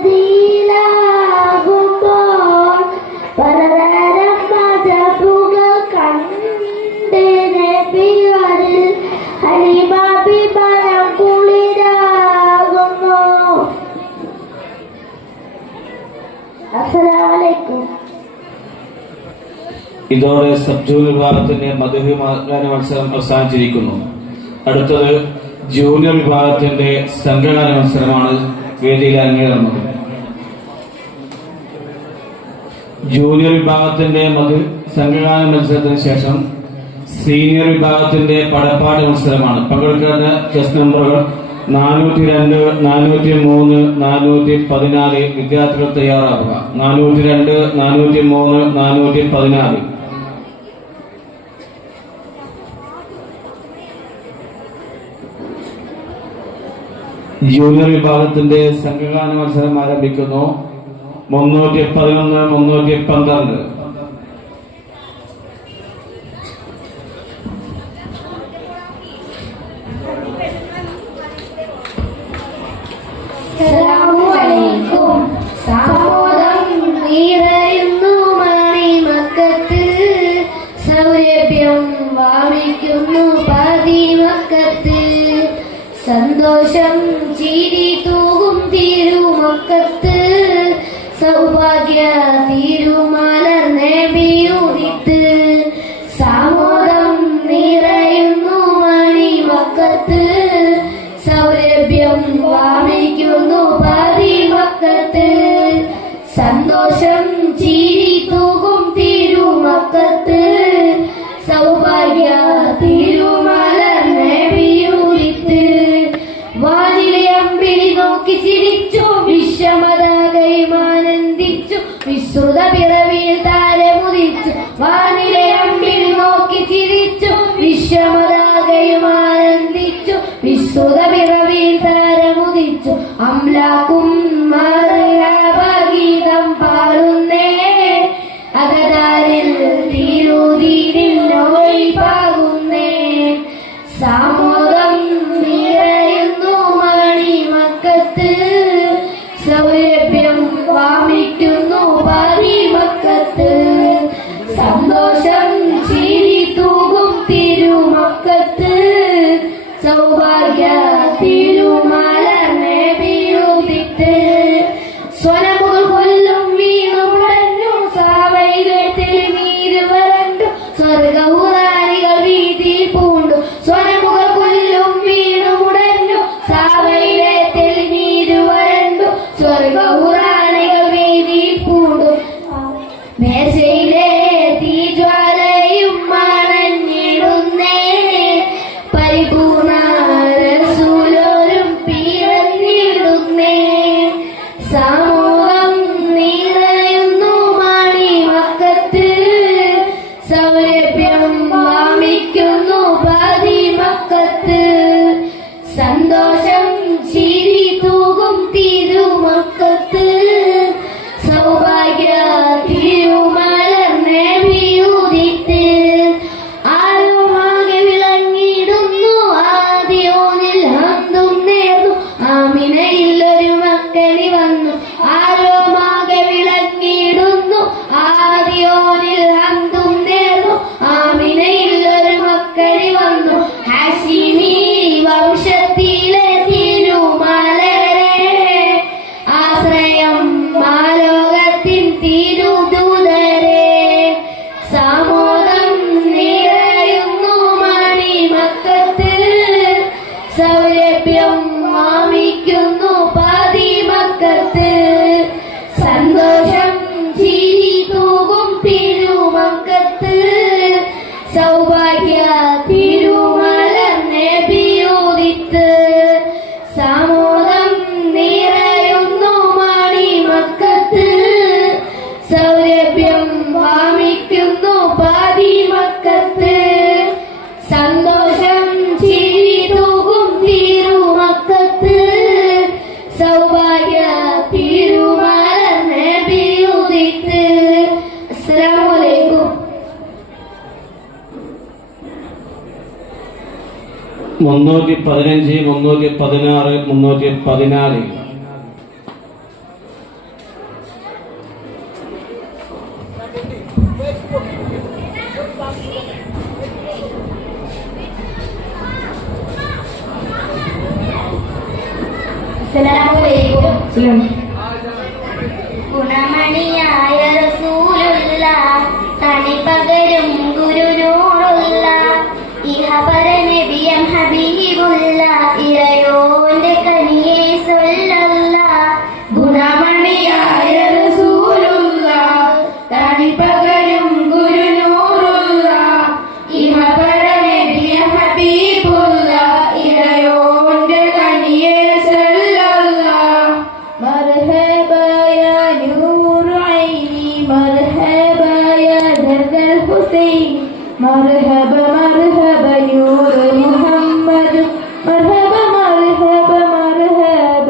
പലതരം മജബുകൾ കണ്ട് നബികളിൽ ഹലിമ മനം കുളിരാകുന്നു. അസ്സലാമു അലൈക്കും. ഇതോടെ സബ് ജൂനിയർ വിഭാഗത്തിന്റെ മധുഹ് ഗാന മത്സരം അവസാനിച്ചിരിക്കുന്നു. അടുത്തത് ജൂനിയർ വിഭാഗത്തിന്റെ സംഘഗാന മത്സരമാണ് വേദിയിൽ അരങ്ങേറുന്നത്. ജൂനിയർ വിഭാഗത്തിന്റെ സംഘഗാന മത്സരത്തിന് ശേഷം സീനിയർ വിഭാഗത്തിന്റെ പടപ്പാട് മത്സരമാണ്. പങ്കെടുക്കുന്ന ചെസ് നമ്പറുകൾ 402, 403, 414. വിദ്യാർത്ഥികൾ തയ്യാറാവുക. 402, 403, 414. ജൂനിയർ വിഭാഗത്തിന്റെ സംഘഗാന മത്സരം ആരംഭിക്കുന്നു. 311, 312. അസ്സലാമുഅലൈക്കും. സാമോദം നിറയുന്നു മണിമക്കത്ത്, സൗരഭ്യം വാമിക്കുന്നു പതിമക്കത്ത്, സന്തോഷം ചിരി തൂകും തിരുമക്കത്ത്, സൗഭാഗ്യ തിരുമലർ നബിയുദിത്ത്. സാമോദം നിറയുന്നു മണിമക്കത്ത്, സൗരഭ്യം വാമിക്കുന്നു പതിമക്കത്ത്, സന്തോഷം ചിരി തൂകും തിരുമക്കത്ത്, സൗഭാഗ്യ തിരുമലർ നബിയുദിത്ത്. വാനിലെ അമ്പിളി നോക്കി ചിരിച്ചു, വിശ്വമതാകൈമാനന്ദിച്ചു, വിശ്രുത പിറവിയിൽ താരമുദിച്ചു. വാനിലെ അമ്പിളി നോക്കി ചിരിച്ചു, വിശ്വമതാകൈമാനന്ദിച്ചു, വിശ്രുത പിറവിയിൽ താരമുദിച്ചു. അംലാക്കും മർഹബഗീതം പാടുന്നേ, അകതാരിൽ തിരുതീരിൽ ഒഴിപ്പാകുന്നേ. സാമോദം നിറയുന്നു മണിമക്കത്ത്, സൗരഭ്യം വാമിക്കുന്നു പതിമക്കത്ത്, സന്തോഷം ചിരി തൂകും തിരുമക്കത്ത്, സൗഭാഗ്യ തിരുമലർ നബിയുദിത്ത്. സ്വനമുകൾ കൊല്ലും വീണു മുടഞ്ഞു, സാവയിലെ തെളിനീര് വരണ്ടു, സ്വർഗഹുറാനികൾ വീതി പൂണ്ടു. സ്വനമുകൾ കൊല്ലും വീണു മുടഞ്ഞു, സാവയിലെ തെളിനീര് വരണ്ടു, സ്വർഗഹുറാനികൾ വീതി പൂണ്ടു. മേശയിലെ തീജ്വാലയും മണഞ്ഞിടുന്നേ, പരിപൂർണ റസൂലോരും പിറന്നിടുന്നേ. സമൂഹം നിറയുന്നു മണിമക്കത്ത്, സൗരഭ്യം വാമിക്കുന്നു പതിമക്കത്ത്, സന്തോഷം ചിരി തൂകും തിരുമക്കത്ത്, സൗഭാഗ്യ തിരുമലർ നബിയുദിത്ത്. ആരുമാകെ വിളങ്ങിടുന്നു ആദിയോനിൽ ഹംദും നേർന്നു, ആമിനയിൽ ഒരു മക്കനി വന്നു. ആരോമാകെ വിളങ്ങിടുന്നു ആദിയോനിൽ ഹംദും നേർന്നു, ആമിനയിൽ ഒരു മക്കനി വന്നു. ഹാഷിമി വംശത്തിലെ തിരുമലരെ, ആശ്രയം മാലോകത്തിൻ തിരുദൂതരെ. സാമോദം നിറയുന്നു മണിമക്കത്ത്, സൗരഭ്യം വാമിക്കുന്നു പതിമക്കത്ത്, സന്തോഷം ചിരി തൂകും തിരുമക്കത്ത്, സൗഭാഗ്യ തിരുമലർ നബിയുദിത്ത്. 315, 316, 314. ഗുണമണിയായ റസൂലുള്ള തണി പകരും ഗുരുനൂറുള്ള ഇഹപര നബിയം ഹബീബുള്ള ഇറയോന്റെ കനിയെ സല്ലല്ല. ഗുണമണിയായ റസൂലുള്ള തണി പകരും ഗുരുനൂറുള്ള ഇഹപര നബിയം ഹബീബുള്ള ഇറയോന്റെ കനിയെ സല്ലല്ല. മർഹബാ യാ നൂറു ഐനി മർഹബാ യാ ദർദൽ ഹുസൈൻ മർഹബ മർഹബ നൂർ മുഹമ്മദ് മർഹബ മർഹബ മർഹബ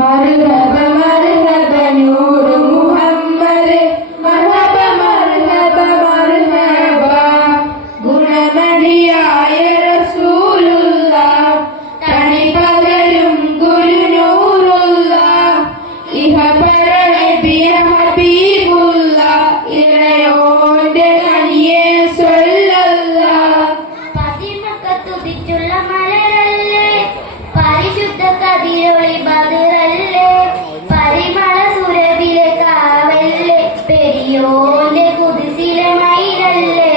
മർഹബ മർഹബ നൂർ മുഹമ്മദ് മർഹബ മർഹബ മർഹബ. ഗുണമണിയായ റസൂലുള്ള തണി പകരും ഗുരുനൂറുള്ള ഇഹപര നബിയ ഹബീബുള്ള ഇറയോന്റെ കനിയെ സല്ലല്ല. പതിമക്കത്തുതിച്ചുള്ള മലരല്ലേ പരിശുദ്ധ കതിരൊളി ബദറല്ലേ പരിമള സുരഭിലെ കാവല്ലേ പെരിയോന്റെ കുതിസിലെ മയിലല്ലേ.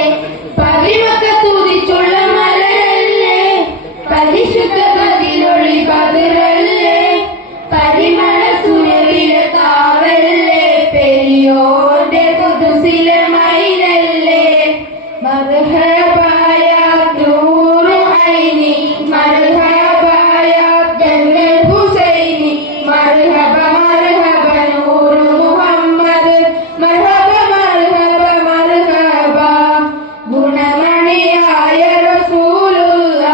പതിമക്കത്തുതിച്ചുള്ള മലരല്ലേ പരിശുദ്ധ കതിരൊളി ബദറല്ലേ പരിമള സുരഭിലെ കാവല്ലേ പെരിയോന്റെ കുതിസിലെ മയിലല്ലേ. മർഹബായ നൂറു ഐനി മർഹബായ ജന്നൽ ഹുസൈനി മർഹബ മർഹബ നൂർ മുഹമ്മദ് മർഹബ മർഹബ മർഹബ. ഗുണമണിയായ റസൂലുള്ള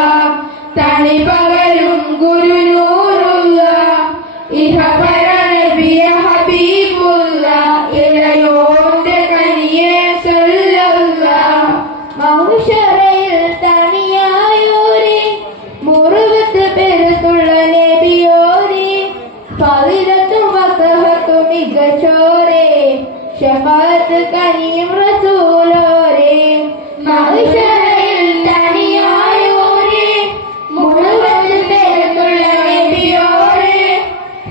തണി പകരും ഗുരുനൂറുള്ള ഇഹപര നബിയ ഹബീബുള്ള ഇറയോന്റെ കനിയെ സല്ലല്ല. മൗശറയിൽ തണിയായോരെ മുറുവത്ത് പെരുത്തുള്ള നബിയോരെ ഫളിലത്തും വസഹത്തും മികച്ചോരെ ശഫാഅത്ത് കനിയും റസൂലോരെ. മൗശറയിൽ തണിയായോരെ മുറുവത്ത് പെരുത്തുള്ള നബിയോരെ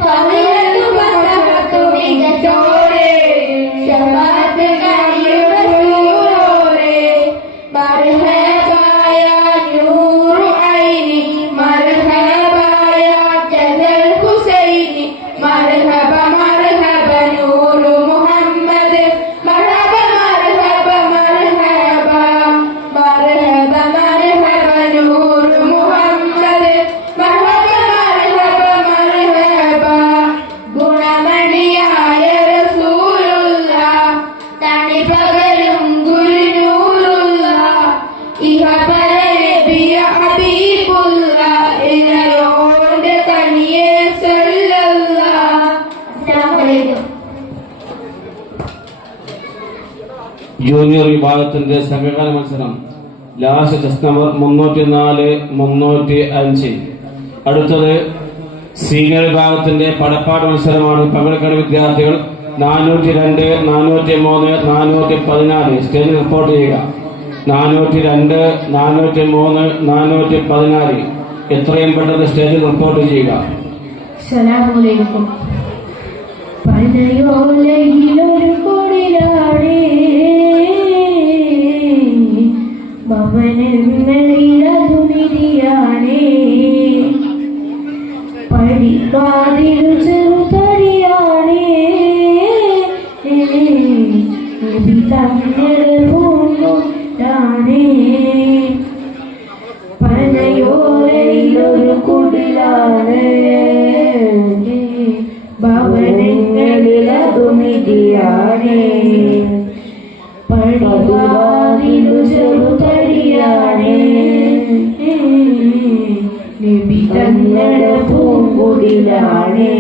ഫളിലത്തും വസഹത്തും മികച്ചോരെ ശഫാഅത്ത് കനിയും റസൂലോരെ. മർഹബായ നൂറു ഐനി മർഹബായ ജദൽ ഹുസൈനി മർഹബ മർഹബ നൂർ മുഹമ്മദ് മർഹബ മർഹബ മർഹബ മർഹബ മർഹബ നൂർ മുഹമ്മദ് മർഹബ മർഹബ മർഹബ. ഗുണമണിയായ റസൂലുള്ള തണി പകരും ഗുരുനൂറുള്ള ഇഹപര നബിയ ഹബീബുള്ള ഇറയോന്റെ കനിയെ സല്ലല്ല. അസ്സലാമു അലൈക്കും. ജൂനിയർ വിഭാഗത്തിന്റെ സംഘകാല മത്സരം ലാസ്റ്റ് ടെസ്റ്റ് നമ്പർ 304, 305. അടുത്തത് സീനിയർ വിഭാഗത്തിന്റെ പടപ്പാട് മത്സരമാണ്. പങ്കെടുക്കുന്ന വിദ്യാർത്ഥികൾ 402, 403, 414 സ്റ്റേജിൽ റിപ്പോർട്ട് ചെയ്യുക. 402, 403, 414 എത്രയും പെട്ടെന്ന് സ്റ്റേജിൽ റിപ്പോർട്ട് ചെയ്യുക. അസ്സലാമു അലൈക്കും. പനയോലയിലൊരു കൊടിലാടേ ഭവനങ്ങളിലതു നിധിയാണേ പടിവാതിലു ചെറുതടിയാണേ നബി തങ്ങളുടെ പൂങ്കൊട്ടാണേ. പനയോലയിലൊരു കുടിലാണ് ഭവനങ്ങളിലതു നിധിയാണേ പടിവാതിലു ചെറുതടിയാണേ നബി തങ്ങളുടെ പൂങ്കുടിലാണേ.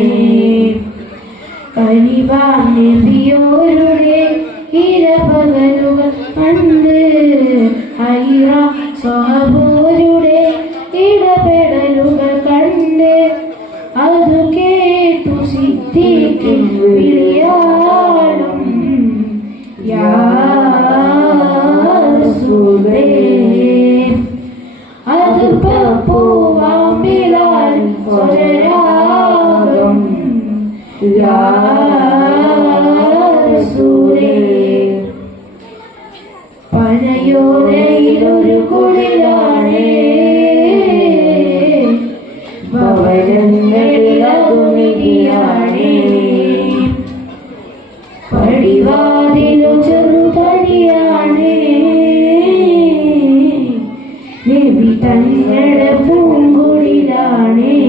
കനിവാൻ നബിയോരുടെ ഇരപകലുകൾ കണ്ട് ഹൈറ സ്വഹബോരുടെ തിരിക്കും വിളിയാടും യാ റസൂലേ അതിർപ്പൂവാമ്പിലാൽ സ്വരരാഗം യാ റസൂലേ പനയോലയിലൊരു കുളിരാണേ ഭവനങ്ങളിലതുമിതിയാണേ പടിവാതിലു ചെറുതടിയാണേ നബി തങ്ങളുടെ പൂങ്കുടിലാണേ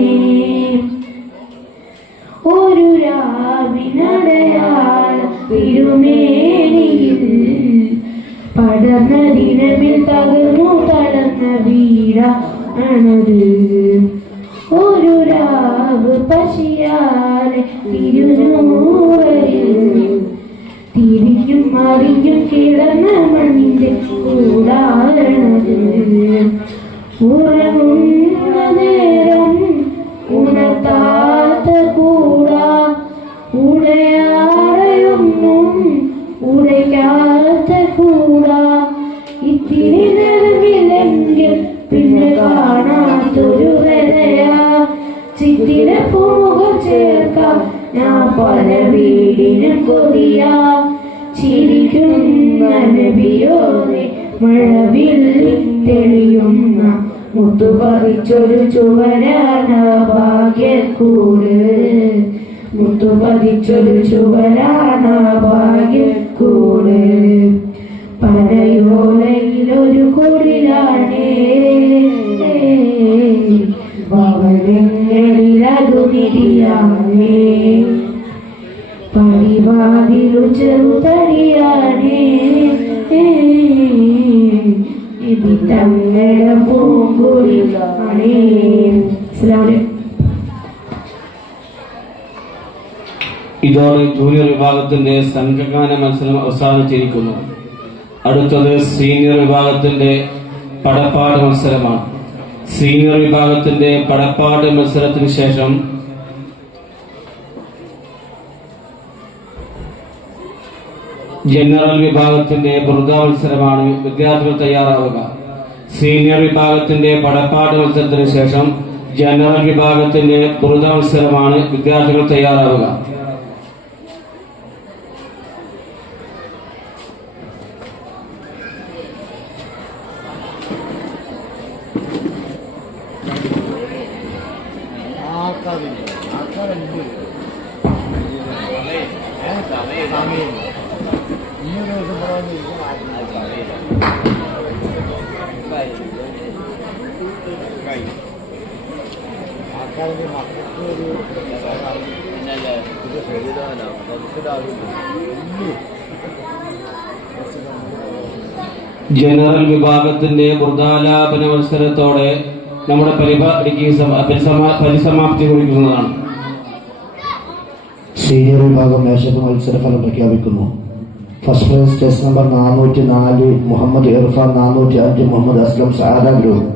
ഒരു രാവിനടയാള തിരുമേനിയിൽ പടർന്ന ദിനമിൽ തകർന്നു തളർന്ന വീടാണത് ഒരു രാവ് പശിയാലെ തിരുനൂറിൽ തിരിഞ്ഞും മറിഞ്ഞും കിടന്ന മണ്ണിന്റെ കൂടാണത് ഉറങ്ങുന്ന നേരം ഉണർത്താത്ത കൂടാ ഉടയാടയൊന്നും ഉടയാത്ത കൂടാ ഇത്തിരി നേരമില്ലെങ്കിൽ പിന്നെ കാണാത്തൊരു വരയാ ചിത്തിര പൂമുഖം ചേർക്കാം ഞാൻ പല വീടിനും കൊതിയാ ചിരിക്കുന്ന നബിയോനെ മഴവിൽ തെളിയുന്ന മുത്തുപതിച്ചൊരു ചുവരാണ് ഭാഗ്യക്കൂട് മുത്തുപതിച്ചൊരു ചുവരാണ് ഭാഗ്യക്കൂട് പനയോലയിലൊരു കുടിലാണേ ഭവനങ്ങളിലതു നിധിയാണേ പരിവാതിലു ചെറുതടിയാണേ ഇത് തങ്ങളുടെ പൂങ്കുടിലാണേ. ഇതോടെ ജൂനിയർ വിഭാഗത്തിന്റെ സംഘഗാന മത്സരം അവസാനിച്ചിരിക്കുന്നു. അടുത്തത് സീനിയർ വിഭാഗത്തിന്റെ പടപ്പാട്ട് മത്സരമാണ്. സീനിയർ വിഭാഗത്തിന്റെ പടപ്പാട്ട് മത്സരത്തിന് ശേഷം ജനറൽ വിഭാഗത്തിന്റെ ബൃന്ദ മത്സരമാണ്. വിദ്യാർത്ഥികൾ തയ്യാറാവുക. സീനിയർ വിഭാഗത്തിന്റെ പടപ്പാട്ട് മത്സരത്തിന് ശേഷം ജനറൽ വിഭാഗത്തിന്റെ ബൃന്ദ മത്സരമാണ്. വിദ്യാർത്ഥികൾ തയ്യാറാവുക. ജനറൽ വിഭാഗത്തിന്റെ വൃന്ദാലാപന മത്സരത്തോടെ നമ്മുടെ പരിപാടിക്ക് പരിസമാപ്തി കുറിക്കുന്നതാണ്. സീനിയർ വിഭാഗം മേശപ്പ് മത്സരഫലം പ്രഖ്യാപിക്കുന്നു. First prize chest number 404 Muhammad Irfan, 405 Muhammad Aslam Sahada group.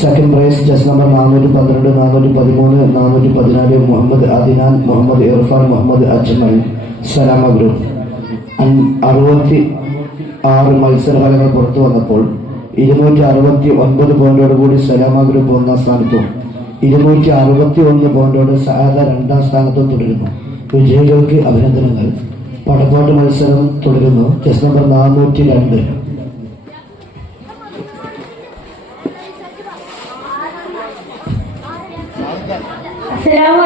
Second prize chest number 412 413 414 Muhammad Adnan, Muhammad Irfan, Muhammad Ajmal Salama group. 66 മത്സരഫലങ്ങൾ പുറത്തു വന്നപ്പോൾ 269 പോയിന്റോടുകൂടി സലാമ ഗ്രൂപ്പ് 1ാം സ്ഥാനത്തും 261 പോയിന്റോട് സഹാദ 2ാം സ്ഥാനത്തും തുടരുന്നു. വിജയികൾക്ക് അഭിനന്ദനങ്ങൾ. പടപ്പാട്ട് മത്സരം തുടരുന്നു. Test number 402. അസ്സലാമു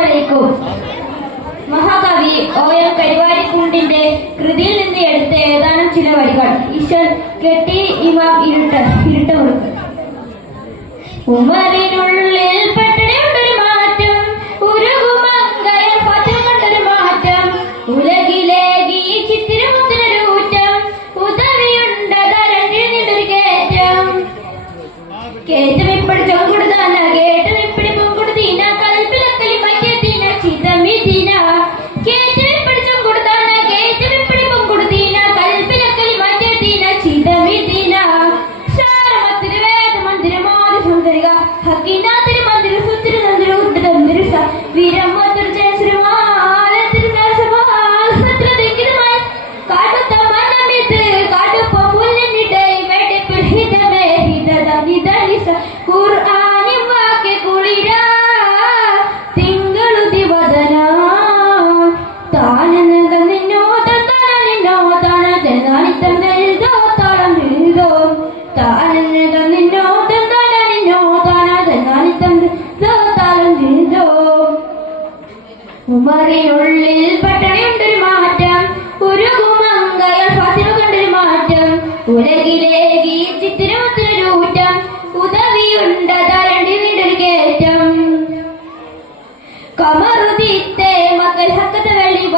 മഹാകവി OM കരിവാരിക്കുണ്ടിന്റെ കൃതിയിൽ നിന്ന് എടുത്ത ഏതാനും ചില വരികൾ. ഈശ്വർ കെട്ടി ഇമാം ഇരുട്ട ഉറുക്ക്. ഉമറിനുള്ളിൽ പെട്ടണിയുണ്ടൊരു മാറ്റം, ഉരുകുമങ്കയ ഫാത്തിമ കൊണ്ടൊരു മാറ്റം, ഉലകിലേകി ചിത്തിരമുത്തിനൊരു ഊറ്റം, ഉദവിയുണ്ടതരണ്ടിൽ നിന്നൊരു കയറ്റം. കയറ്റം ഇപ്പടി ചൊങ്കുടുതാന കേട്ടം ഇപ്പടി പൊങ്കുടുതീന കൽപ്പിലക്കലി മറ്റേതീന ചിതമിതീന. കയറ്റം ഇപ്പടി ചൊങ്കുടുതാന കേറ്റം ഇപ്പടി പൊങ്കുടുതീന കൽപ്പിലക്കലി മറ്റേതീന ചിതമിതീന. ശാരമത്തിരി വേദ മന്ദിരമാതി സുന്ദരിക ഹക്കിനാത്തിരി മന്ദിര സുത്തിരി നന്ദിര ഉദ്ദിര വീരമൊത്തിരി ജയശ്രീമാ ഉമറിനുള്ളിൽ പട്ടണിയുണ്ടൊരു മാറ്റം, ഉരുകുമങ്കയൽ ഫാത്തിമ കണ്ടൊരു മാറ്റം, ഉലകിലേക്ക് ചിത്തിരമൊത്തിനൊരൂറ്റം, ഉദവിയുണ്ടതാരണ്ടി നീണ്ടൊരു കയറ്റം. കമറുതിത്തെ മക്കൾ ഹക്കത്തെ വെളിവ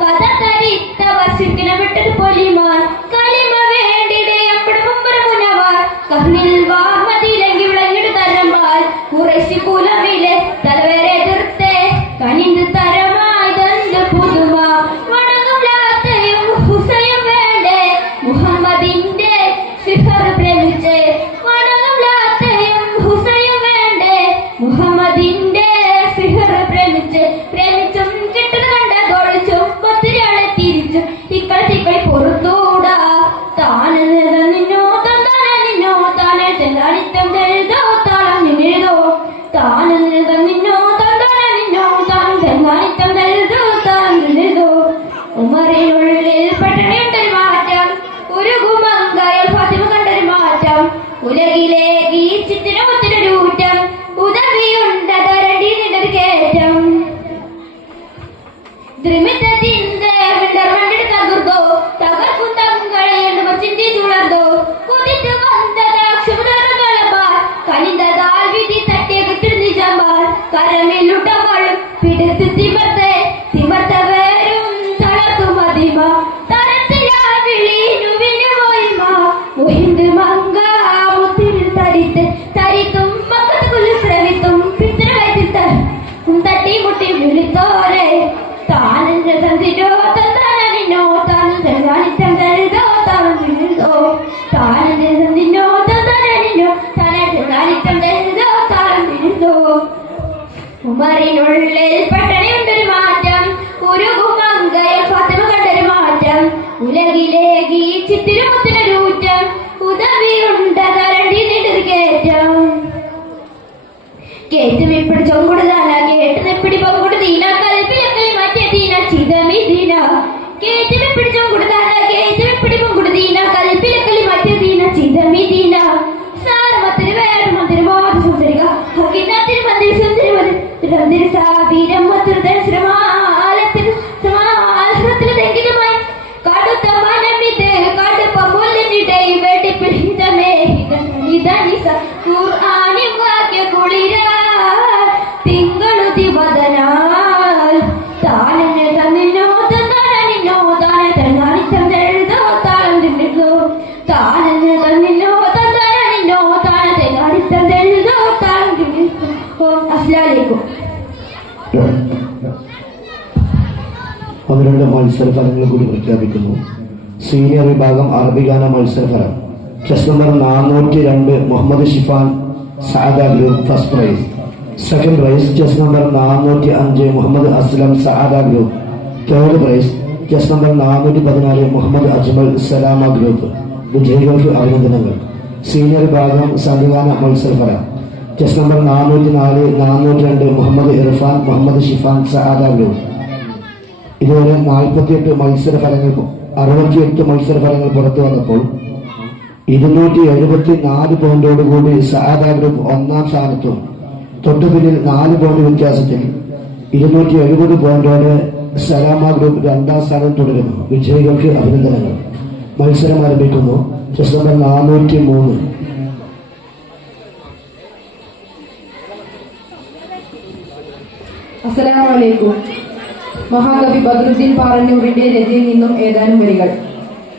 കഥ തരിത്ത വർഷിക്കിന വിട്ടത് പൊലിമാൻ കലിമ വേണ്ടിടെ അപ്പടെ മുമ്പര മുനവാർ കണ്ണിൽ വാർമതിയിലെങ്കി വിളഞ്ഞിട്ട് തരമ്പാൽ കുറേശ്ശി കുലമിലെ തലവരെ എതിർത്തെ കനിന്ത് തരമായി തന്ത് പുതുമ വണങ്ങും ലാത്തയും ഹുസയും വേണ്ടേ മുഹമ്മദിന്റെ സിഹർ പ്രേമിച്ച് വണങ്ങും ലാത്തയും ഹുസയും വേണ്ടേ മുഹമ്മദിന്റെ സിഹർ പ്രേമിച്ച് പ്രേമിച്ചും കിട്ടുന്ന കണ്ടതൊളിച്ചും ഒത്തിരിയാളെ തിരിച്ചും ഇക്കളി പുറത്തൂടാ താന് നിന്നോ തന്നാനെ നിന്നോ താനെ ചെല്ലാടിത്തം ചെഴുതോ താളം നിന്നെഴുതോ താന് നിന്നോ തന്നാനെ നിന്നോ താൻ ചെല്ലാടിത്തം ചെഴുതോ താളം നിന്നെഴുതോ. ഉമറിനുള്ളിൽ പട്ടണിയുണ്ടൊരു മാറ്റം, ഉരുകുമങ്കയൽ ഫാത്തിമ കണ്ടൊരു മാറ്റം, ഉലകിലേക്ക് ചിത്തിരമൊത്തിനൊരൂറ്റം, ഉദവിയുണ്ടതരണ്ടി നിന്നൊരു കയറ്റം. ദ്രിമിതത്തിന്റെ വിണ്ടർമണ്ടിട്ട് തകർന്നോ തകർക്കും തങ്ങളെന്ന് ചിന്തി ചുളർന്നോ കുതിച്ചു വന്നതാക്ഷമുദാർ കനിന്തതാൽ വിധി തട്ടിയ കിട്ടുന്നിജമാർ കരമിലുട്ടവളും പിടുത്ത് തിമർത്ത വേരും തളർത്തു മതിമ തരത്തിലാ വിളീനു വിനുമൊയ്മ മുഹിന്ദ് മങ്ക മുത്തിൽ തരിത്തും മക്കത്ത് കുലു ശ്രവിത്തും പിത്തര വയറ്റിൽ തട്ടി മുട്ടി വിളിത്തോരെ താനെന്റെ തന്തിരോ തന്താനോ താൻ തെളിവാനിത്തം തരുതോ താൻ വിഴുതോ താനെന്റെ തന്തിനോ തന്താനോ താനെ തെളിവാനിത്തം തരുതോ താൻ വിഴുതോ. ഉമറിനുള്ളിൽ പട്ടണിയുണ്ടൊരു മാറ്റം, ഉരുകുമങ്കയൽ ഫാത്തിമ കണ്ടൊരു മാറ്റം, ഉലകിലേക്ക് ചിത്തിരമൊത്തിനൊരൂറ്റം, ഉദവിയുണ്ടതരണ്ടി നീണ്ടൊരു കയറ്റം. കേറ്റും ഇപ്പിടി ചൊങ്കുടുതാന കേട്ട് നെപ്പിടി പൊങ്കുട് തീന കൽപ്പിലൊക്കെ മാറ്റിയ തീന ചിതമി തീന കേറ്റും ഇപ്പിടി ചൊങ്കുടുതാന കേറ്റും ഇപ്പിടി പൊങ്കുട് തീന കൽപ്പിലൊക്കെ മാറ്റിയ തീന ചിതമി തീന സാരമത്തിന് വേറെ മന്ദിര മോഹ സുന്ദരിക ഹക്കിനാത്തിന് മന്ദിര സുന്ദരി മന്ദിര സാബീരം മധുരതൻ ശ്രമാലത്തിന് സമാലത്തിന് തെങ്കിലുമായി കടുത്ത മനമിത് കടുപ്പ മുല്ലിനിടെ വെടിപ്പിടിതമേ ഇതനിസ ഖുർആനി വാക്യ കുളിര തിങ്കളുതി വദനാൽ താനെന്നെ തന്നിനോ തന്നാനിന്നോ താനെ തന്നാനിത്തം തെഴുതോ താളം തിന്നിട്ടോ താനെന്നെ തന്നിനോ തന്നാനിന്നോ താനെ തന്നാനിത്തം തെഴുതോ താളം തിന്നിട്ടോ. അസ്സലാമു ഒന്ന് രണ്ട് മത്സരഫലങ്ങൾ കൂടി പ്രഖ്യാപിക്കുന്നു. സീനിയർ വിഭാഗം അറബിഗാന മത്സരഫലം chest number 402 Muhammad Shifan Saada group first prize. Second prize chest number 405 Muhammad Aslam Saada group. Third prize chest number 414 Muhammad Ajmal Salama group. വിജയികൾക്ക് അഭിനന്ദനങ്ങൾ. സീനിയർ വിഭാഗം സംഘഗാന മത്സരഫലം chest number 404 402 Muhammad Irfan Muhammad Shifan Saada group. ഇതുവരെ 48 മത്സരഫലങ്ങൾ 68 മത്സരഫലങ്ങൾ പുറത്തു വന്നപ്പോൾ 274 പോയിന്റോടുകൂടി സഅദ ഗ്രൂപ്പ് ഒന്നാം സ്ഥാനത്തും തൊട്ടുപിന്നിൽ 4 പോയിന്റ് വ്യത്യാസത്തിൽ 270 പോയിന്റോടെ സലാമ ഗ്രൂപ്പ് രണ്ടാം സ്ഥാനം തുടരുന്നു. വിജയികൾക്ക് അഭിനന്ദനങ്ങൾ. മത്സരം ആരംഭിക്കുന്നു. Chess number 403. അസ്സലാമു അലൈക്കും. മഹാകവി ബദ്രുദ്ദീൻ പാറന്നൂരിന്റെ രചനയിൽ നിന്നും ഏതാനും വരികൾ.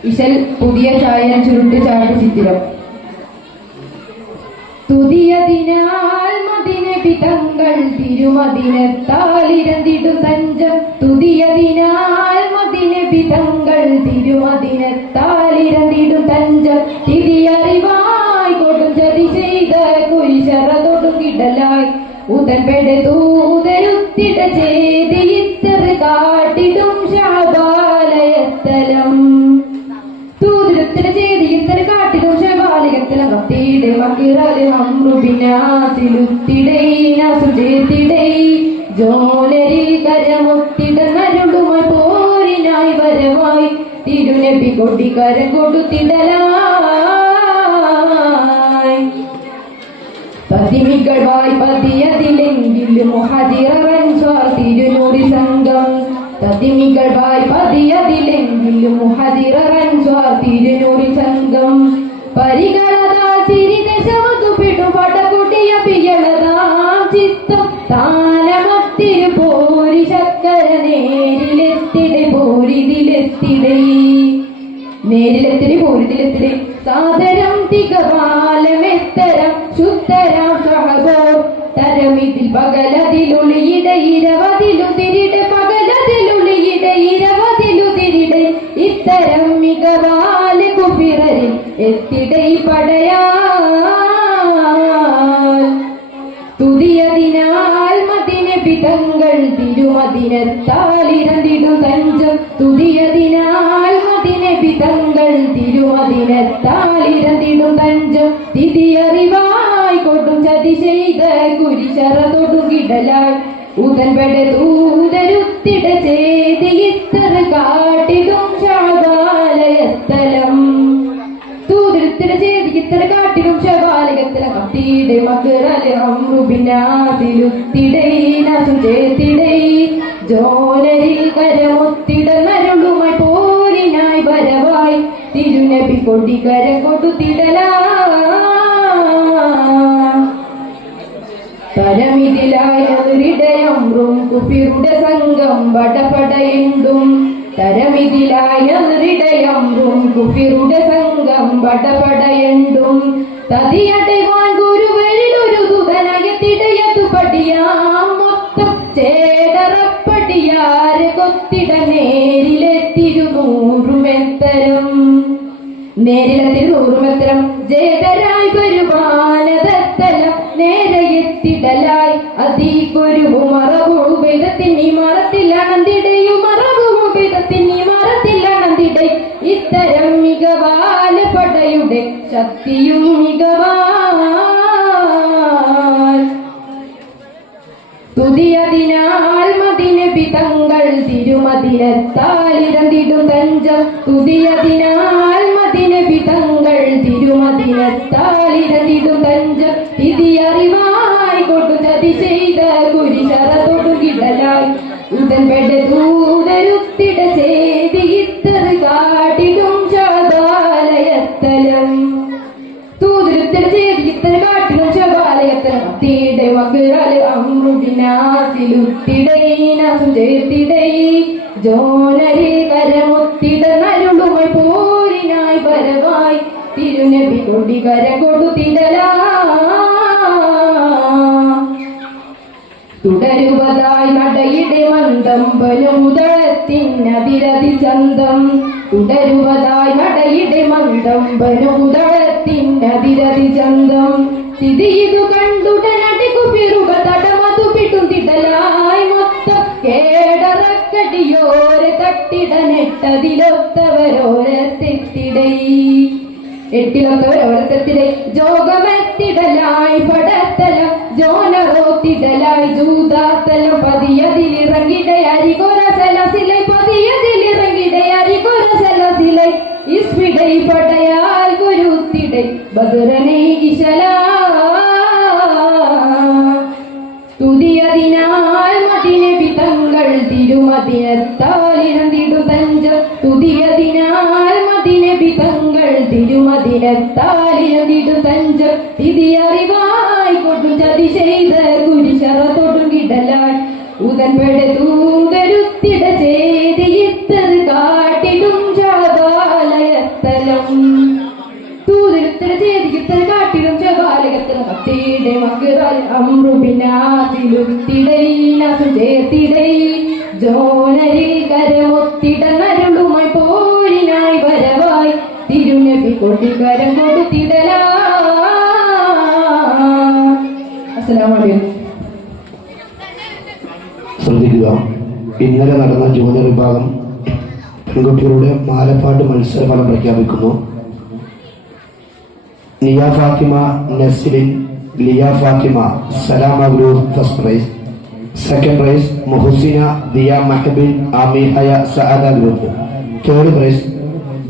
ഇശൽ പുതിയ ചായൻ ചുരുട്ട് ചാട്ട് ചിത്തിരം. തുതിയതിനാൽ മദിനബി തങ്ങൾ തിരുമദിനത്താലിരന്തിടും തഞ്ചം. തുതിയതിനാൽ മദിനബി തങ്ങൾ തിരുമദിനത്താലിരന്തിടും തഞ്ചം. തിരിയറിവായി കൊടും ചതി ചെയ്ത കുരിശറ തൊടുകിടലായി ഉതൻപെടെ തൂതരുത്തിട ചേതിയിത്തറ് കാട്ടിടും ശാബാലയത്തലം. തൂതിരുത്തിട ചേതിയിത്തറ് കാട്ടിടും ശാബാലയത്തലം. കത്തിയുടെ മക്കിറല് ഹംറുബിനാസിലുത്തിടൈ നസുചേത്തിടൈ ജോലരിൽ കരമുത്തിട നരുളുമായി പോരിനായി വരവായി തിരുനബി കൊടിക്കരം കൊടുത്തിടലായി. പതിമികൾ വായി പതിയതിലെങ്കിലും മുഹജിറൻ സ്വാ തിരുനൂറി സംഘ തിരുനൂറി സംഘം പരിഗണതാ ചിരിദശമതുപിടു പടകുട്ടിയ പിയളതാം ചിത്തം താലമത്തിരു പോരി ശക്കര നേരിലെത്തിടെ പോരിതിലെത്തിടേ നേരിലെത്തിടെ പോരിതിലെത്തിടെ സാദരം തികവാലമെത്തരം ശുദ്ധരാം സഹബോ തരമിതിൽ പകലതിലുളിയിട ഇരവതിലു തിരിട പകലതിലുളിയിട ഇരവതിലു തിരിട ഇത്തരം മികവാല കുപിറരിൽ എത്തിടൈ പടയാ തുതിയതിനാൽ മദിനബി തങ്ങൾ തിരുമദിനത്താലിരണ്ടിടു തഞ്ചം തുതിയതിനാൽ മദിനബി തങ്ങൾ തിരുമദിനത്താലിരണ്ടിടു തഞ്ചം തിഥിയറിവായി കൊടും ചതി ചെയ്ത കുരിശറ തൊടുകിടലായി ഉതൻപെട തൂതരുത്തിട ചേതി ഇത്തർ കാട്ടിടും ശാബാലയസ്ഥലം തൂതിരുത്തിട ചേതി ഇത്തർ കാട്ടിടും ശബാലയസ്ഥലം കത്തിയുടെ മകരല് അമ്രുബിനാതിലുത്തിടൈ നസും ചേത്തിടൈ ജോലരിൽ കരമൊത്തിട നരുളുമായി പോരിനായി വരവായി തിരുനബി കൊടികര കൊടുത്തിടലാ തരമിതിലായ ഹൃദയംറും കുഫിറുടെ സംഘം വടപടയുണ്ടും തരമിതിലായ ഹൃദയംറും കുഫിറുടെ സംഘം വടപടയുണ്ടും തതിയടവാൻ ഗുരുവരിലൊരു ദുതനയത്തിടയതു പടിയാം മൊത്തം ചേടറപ്പടിയാരെ കൊത്തിട നേരിലെത്തിരുന്നൂറുമെത്തരം നേരിലെത്തിരുന്നൂറുമെത്തരം ജേതരായി വരുവാനതത്തലം നേരെയെത്തിടലായി അതീകൊരു മറവുപേതത്തിനി മറത്തില്ലണന്തിടയും മറവുപേതത്തിനി മറത്തില്ലണന്തിട ഇത്തരം മികവാല പടയുടെ ശക്തിയും മികവാൽ തുതിയതിനാൽ മദിനബി തങ്ങൾ തിരുമദിനത്താലിരണ്ടിടും തഞ്ചം തുതിയതിനാൽ മദിനബി തങ്ങൾ തിരുമദിനത്താലിരണ്ടിടും തഞ്ചം തിഥിയറിവായി കൊടു ചതി ചെയ്ത കുരിശറ തൊടുകിടലായി ഉടൻപെട ദൂതരുത്തിട ചേതി ഇത്തർ കാട്ടിടും ശബാലയസ്ഥലം തൂതിരുത്തിട ചേതി ഇത്തർ കാട്ടിടും ശബാലയസ്ഥലം കത്തിയുടെ മകരല് അമ്രുബിനാതിലുത്തിടൈ നസും ചേത്തിടൈ ജോനരിൽ കരമൊത്തിട നരുളുമായി പോരിനായി വരവായി തിരുനബി കൊടികര കൊടുത്തിടലാ തുടരുവതായി നടയുടെ മന്ദംബനുദളത്തിനതിരതി ചന്തം തുടരുവതായി നടയുടെ മന്ദംബനുദളത്തിനതിരതി ചന്തം സ്ഥിതിയിതു കണ്ടുടനടി കുപിറുക തടമതു പിട്ടും തിടലായി മൊത്തം കേടറക്കടിയോരെ തട്ടിട നെട്ടതിലൊത്തവരോരെ തെത്തിടൈ എട്ടിലൊത്തവരോരത്തെത്തിടൈ ജോഗമെത്തിടലായി പടത്തലം ജോനറോത്തിടലായി ജൂതാത്തലം പതിയതിലിറങ്ങിട അരികൊരസലസിലെ പതിയതിലിറങ്ങിട അരികൊരസലസിലെ ഇസ്പിടൈ പടയാൽ ഗുരുത്തിടൈ ബദുരനെ ഇശലാ തുതിയതിനാൽ മദിനബി തങ്ങൾ തിരുമദിനത്താലിരണ്ടിടു തഞ്ചം തുതിയതിനാൽ മദിനബി തങ്ങൾ തിരുമദിനത്താലിരണ്ടിടു തഞ്ചം തിഥിയറിവായി കൊടും ചതി ചെയ്ത കുരിശറ തൊടുകിടലായി ഉതൻപെട തൂതരുത്തിട ചേതി ഇത്തർ കാട്ടിടും ശബാലയസ്ഥലം തൂതിരുത്തിട ചേതി ഇത്തർ കാട്ടിടും ശബാലയസ്ഥലം കത്തിയുടെ മകരൽ അമ്രുബിനാതിലുത്തിടൈ നസും ചേത്തിടൈ ജോനരിൽ കരമൊത്തിട നരുളുമായി പോരിനായി വരവായി തിരുനബി കൊടികരം കൊടുത്തിടലാ. അസ്സലാമു അലൈക്കും. ശ്രദ്ധിക്കുക, ഇന്നലെ നടന്ന ജൂനിയർ വിഭാഗം പെൺകുട്ടികളുടെ മാലപ്പാട്ട് മത്സരഫലം പ്രഖ്യാപിക്കുന്നു. Nia Fathima Nasrin, Liya Fathima Salama group first prize. Second prize Muhasina Diya Mahabin Aamihaya Saada group. Third prize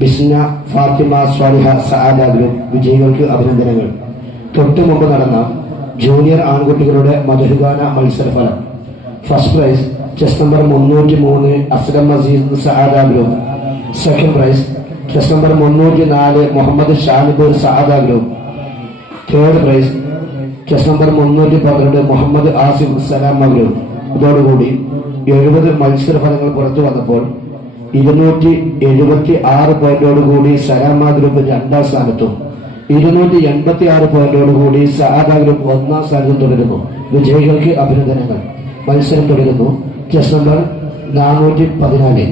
Bisna Fathima Swaliha Saada group. വിജയികൾക്ക് അഭിനന്ദനങ്ങൾ. തൊട്ടു മുമ്പ് നടന്ന ജൂനിയർ ആൺകുട്ടികളുടെ മധുരഗാന മത്സരഫലം. First prize chest number 303 Aslam Aziz Saada group. Second prize chest number 304 Muhammad Shanibur Saada group. Third prize chest number 312 Muhammad Asif Salama group. ഇതോടുകൂടി 70 മത്സരഫലങ്ങൾ പുറത്തു വന്നപ്പോൾ 276 പോയിന്റോടുകൂടി സലാമ ഗ്രൂപ്പ് 2ാം സ്ഥാനത്തും 286 പോയിന്റോടുകൂടി സഅദ ഗ്രൂപ്പ് 1ാം സ്ഥാനത്തും തുടരുന്നു. വിജയികൾക്ക് അഭിനന്ദനങ്ങൾ. മത്സരം തുടരുന്നു. Chess number 414.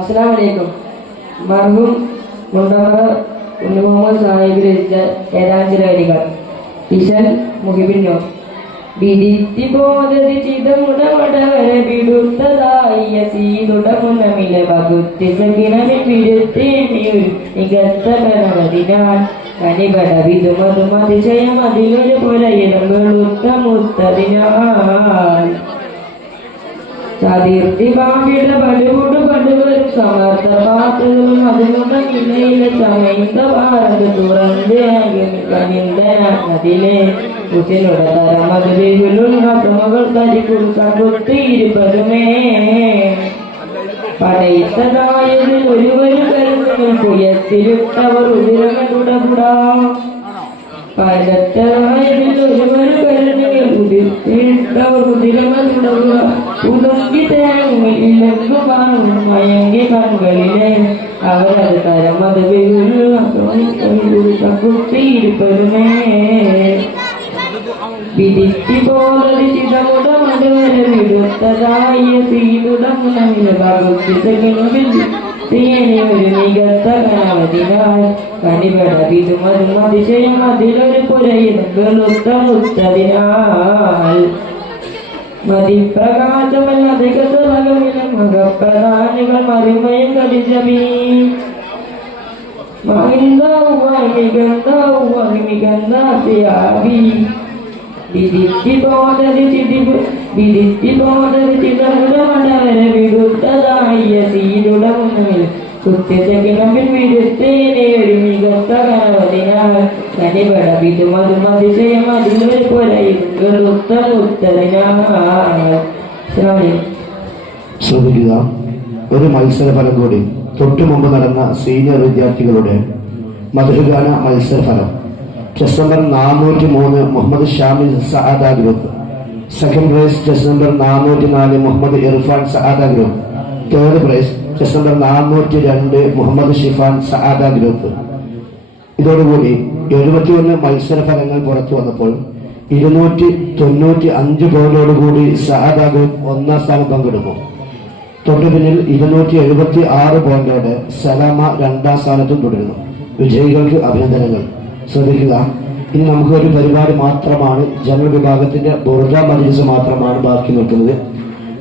അസ്സലാമു അലൈക്കും. മർഹൂം മുണ്ടമറ മുഹമ്മദ് സാഹിബ് രചിച്ച ഏതാനും ചില വരികൾ. ഇശൽ മുഹിബിന്നോ വിധിത്തി ബോധതി ചിതമുടമടവരെ വിടുത്തതായ സീതുടമുനമിലെ വകുത്തി സകിനമി വിരുത്തേമിയൊരു നികത്തപനമതിനാൽ കനിപട വിതുമതുമതിശയം അതിലൊരു പുലയിടങ്ങളുത്തമുത്തതിനാൽ ചതിർത്തി പാമ്പിട പടുപുടു പടുവരും സമർത്ഥ പാത്രവും അതിനുള്ള നിലയിലെ ചമൈന്ത ഭാരത് തുറന്ന് കനിന്ദനതിലെ കുച്ചിനുട തരമത് വെയിലുള്ള സമകൾ തരിക്കുടുക്കാൻ കുത്തിയിരുപ്പതുമേ പടയിട്ടതായതിൽ ഒരുവരും കരുതുകൾ പുയത്തിലിട്ടവർ ഉതിരങ്ങളുടപുടാ പലത്തതായതിൽ ഒരുവരും കരുതുകൾ ഉതിർത്തിട്ടവർ ഉതിരങ്ങളുടപുട ഉണങ്ങി തേങ്ങില്ലെന്നു കാണും മയങ്ങി കൺകളിലെ അവരത് തരമത് കുത്തിയിരിപ്പതുമേ വിധിത്തി പോലൊരു ചിതമുടമതുവരെ വിടുത്തതായ സീതുടമുനമിലെ ഭഗവതിസകിനുവിൽ തീയനെ ഒരു നികത്ത കനവതിനാൽ കനിപട വിതുമതും അതിശയം അതിലൊരു പുരയിലും വെളുത്ത മുത്തതിനാൽ മതിപ്രകാശമല്ലാതികസമകമിലും മകപ്രധാനികൾ മരുമയും കലിജമീ മികന്താവുമികന്താവുമികന്താസിയാവി വിധിത്തി പോതരി ചിതമുടമടവരെ വിടുത്തതായ സീലുടമുന്നിൽ കുത്തിച്ചകിനമ്പിൽ വിടുത്തേനെ ഒരു മികത്ത കനവതിനാൽ കനിപട വിതുമതും അതിശയം അതിലൊരു പുരയിൽ വെളുത്ത മുത്തതിനാൽ. ശ്രദ്ധിക്കുക. ഒരു മത്സരഫലം കൂടി. തൊട്ടു മുമ്പ് നടന്ന സീനിയർ വിദ്യാർത്ഥികളുടെ മധുരഗാന മത്സരഫലം. Chest number 403 Muhammad Shamil Saada group. Second prize chest number 404 Muhammad Irfan Saada group. Third prize chest number 402 Muhammad Shifan Saada group. ഇതോടുകൂടി 71 മത്സരഫലങ്ങൾ പുറത്തു വന്നപ്പോൾ 295 പോയിന്റോടുകൂടി സഅദ ഗ്രൂപ്പ് 1ാം സ്ഥാനം പങ്കെടുക്കും. തൊട്ടുപിന്നിൽ 276 പോയിന്റോടെ സലാമ 2ാം സ്ഥാനത്തും തുടരുന്നു. വിജയികൾക്ക് അഭിനന്ദനങ്ങൾ. ശ്രദ്ധിക്കുക. ഇനി നമുക്കൊരു പരിപാടി മാത്രമാണ്. ജനറൽ വിഭാഗത്തിന്റെ ബുർദ മജ്ലിസ് മാത്രമാണ് ബാക്കി നിൽക്കുന്നത്.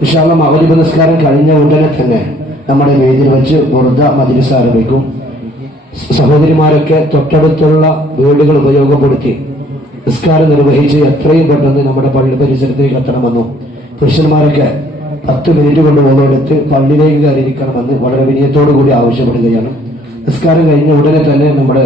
ഇൻഷാ അല്ലാഹ് മഗ്‌രിബ് നിസ്കാരം കഴിഞ്ഞ ഉടനെ തന്നെ നമ്മുടെ വേദിയിൽ വെച്ച് ബുർദ മജ്ലിസ് ആരംഭിക്കും. സഹോദരിമാരൊക്കെ തൊട്ടടുത്തുള്ള വീടുകൾ ഉപയോഗപ്പെടുത്തി നിസ്കാരം നിർവഹിച്ച് എത്രയും പെട്ടെന്ന് നമ്മുടെ പള്ളി പരിസരത്തേക്ക് എത്തണമെന്നും പുരുഷന്മാരൊക്കെ 10 മിനിറ്റ് കൊണ്ട് ഓരോടുത്ത് പള്ളിയിലേക്ക് കയറിയിരിക്കണമെന്ന് വളരെ വിനയത്തോടു കൂടി ആവശ്യപ്പെടുകയാണ്. നിസ്കാരം കഴിഞ്ഞ ഉടനെ തന്നെ നമ്മുടെ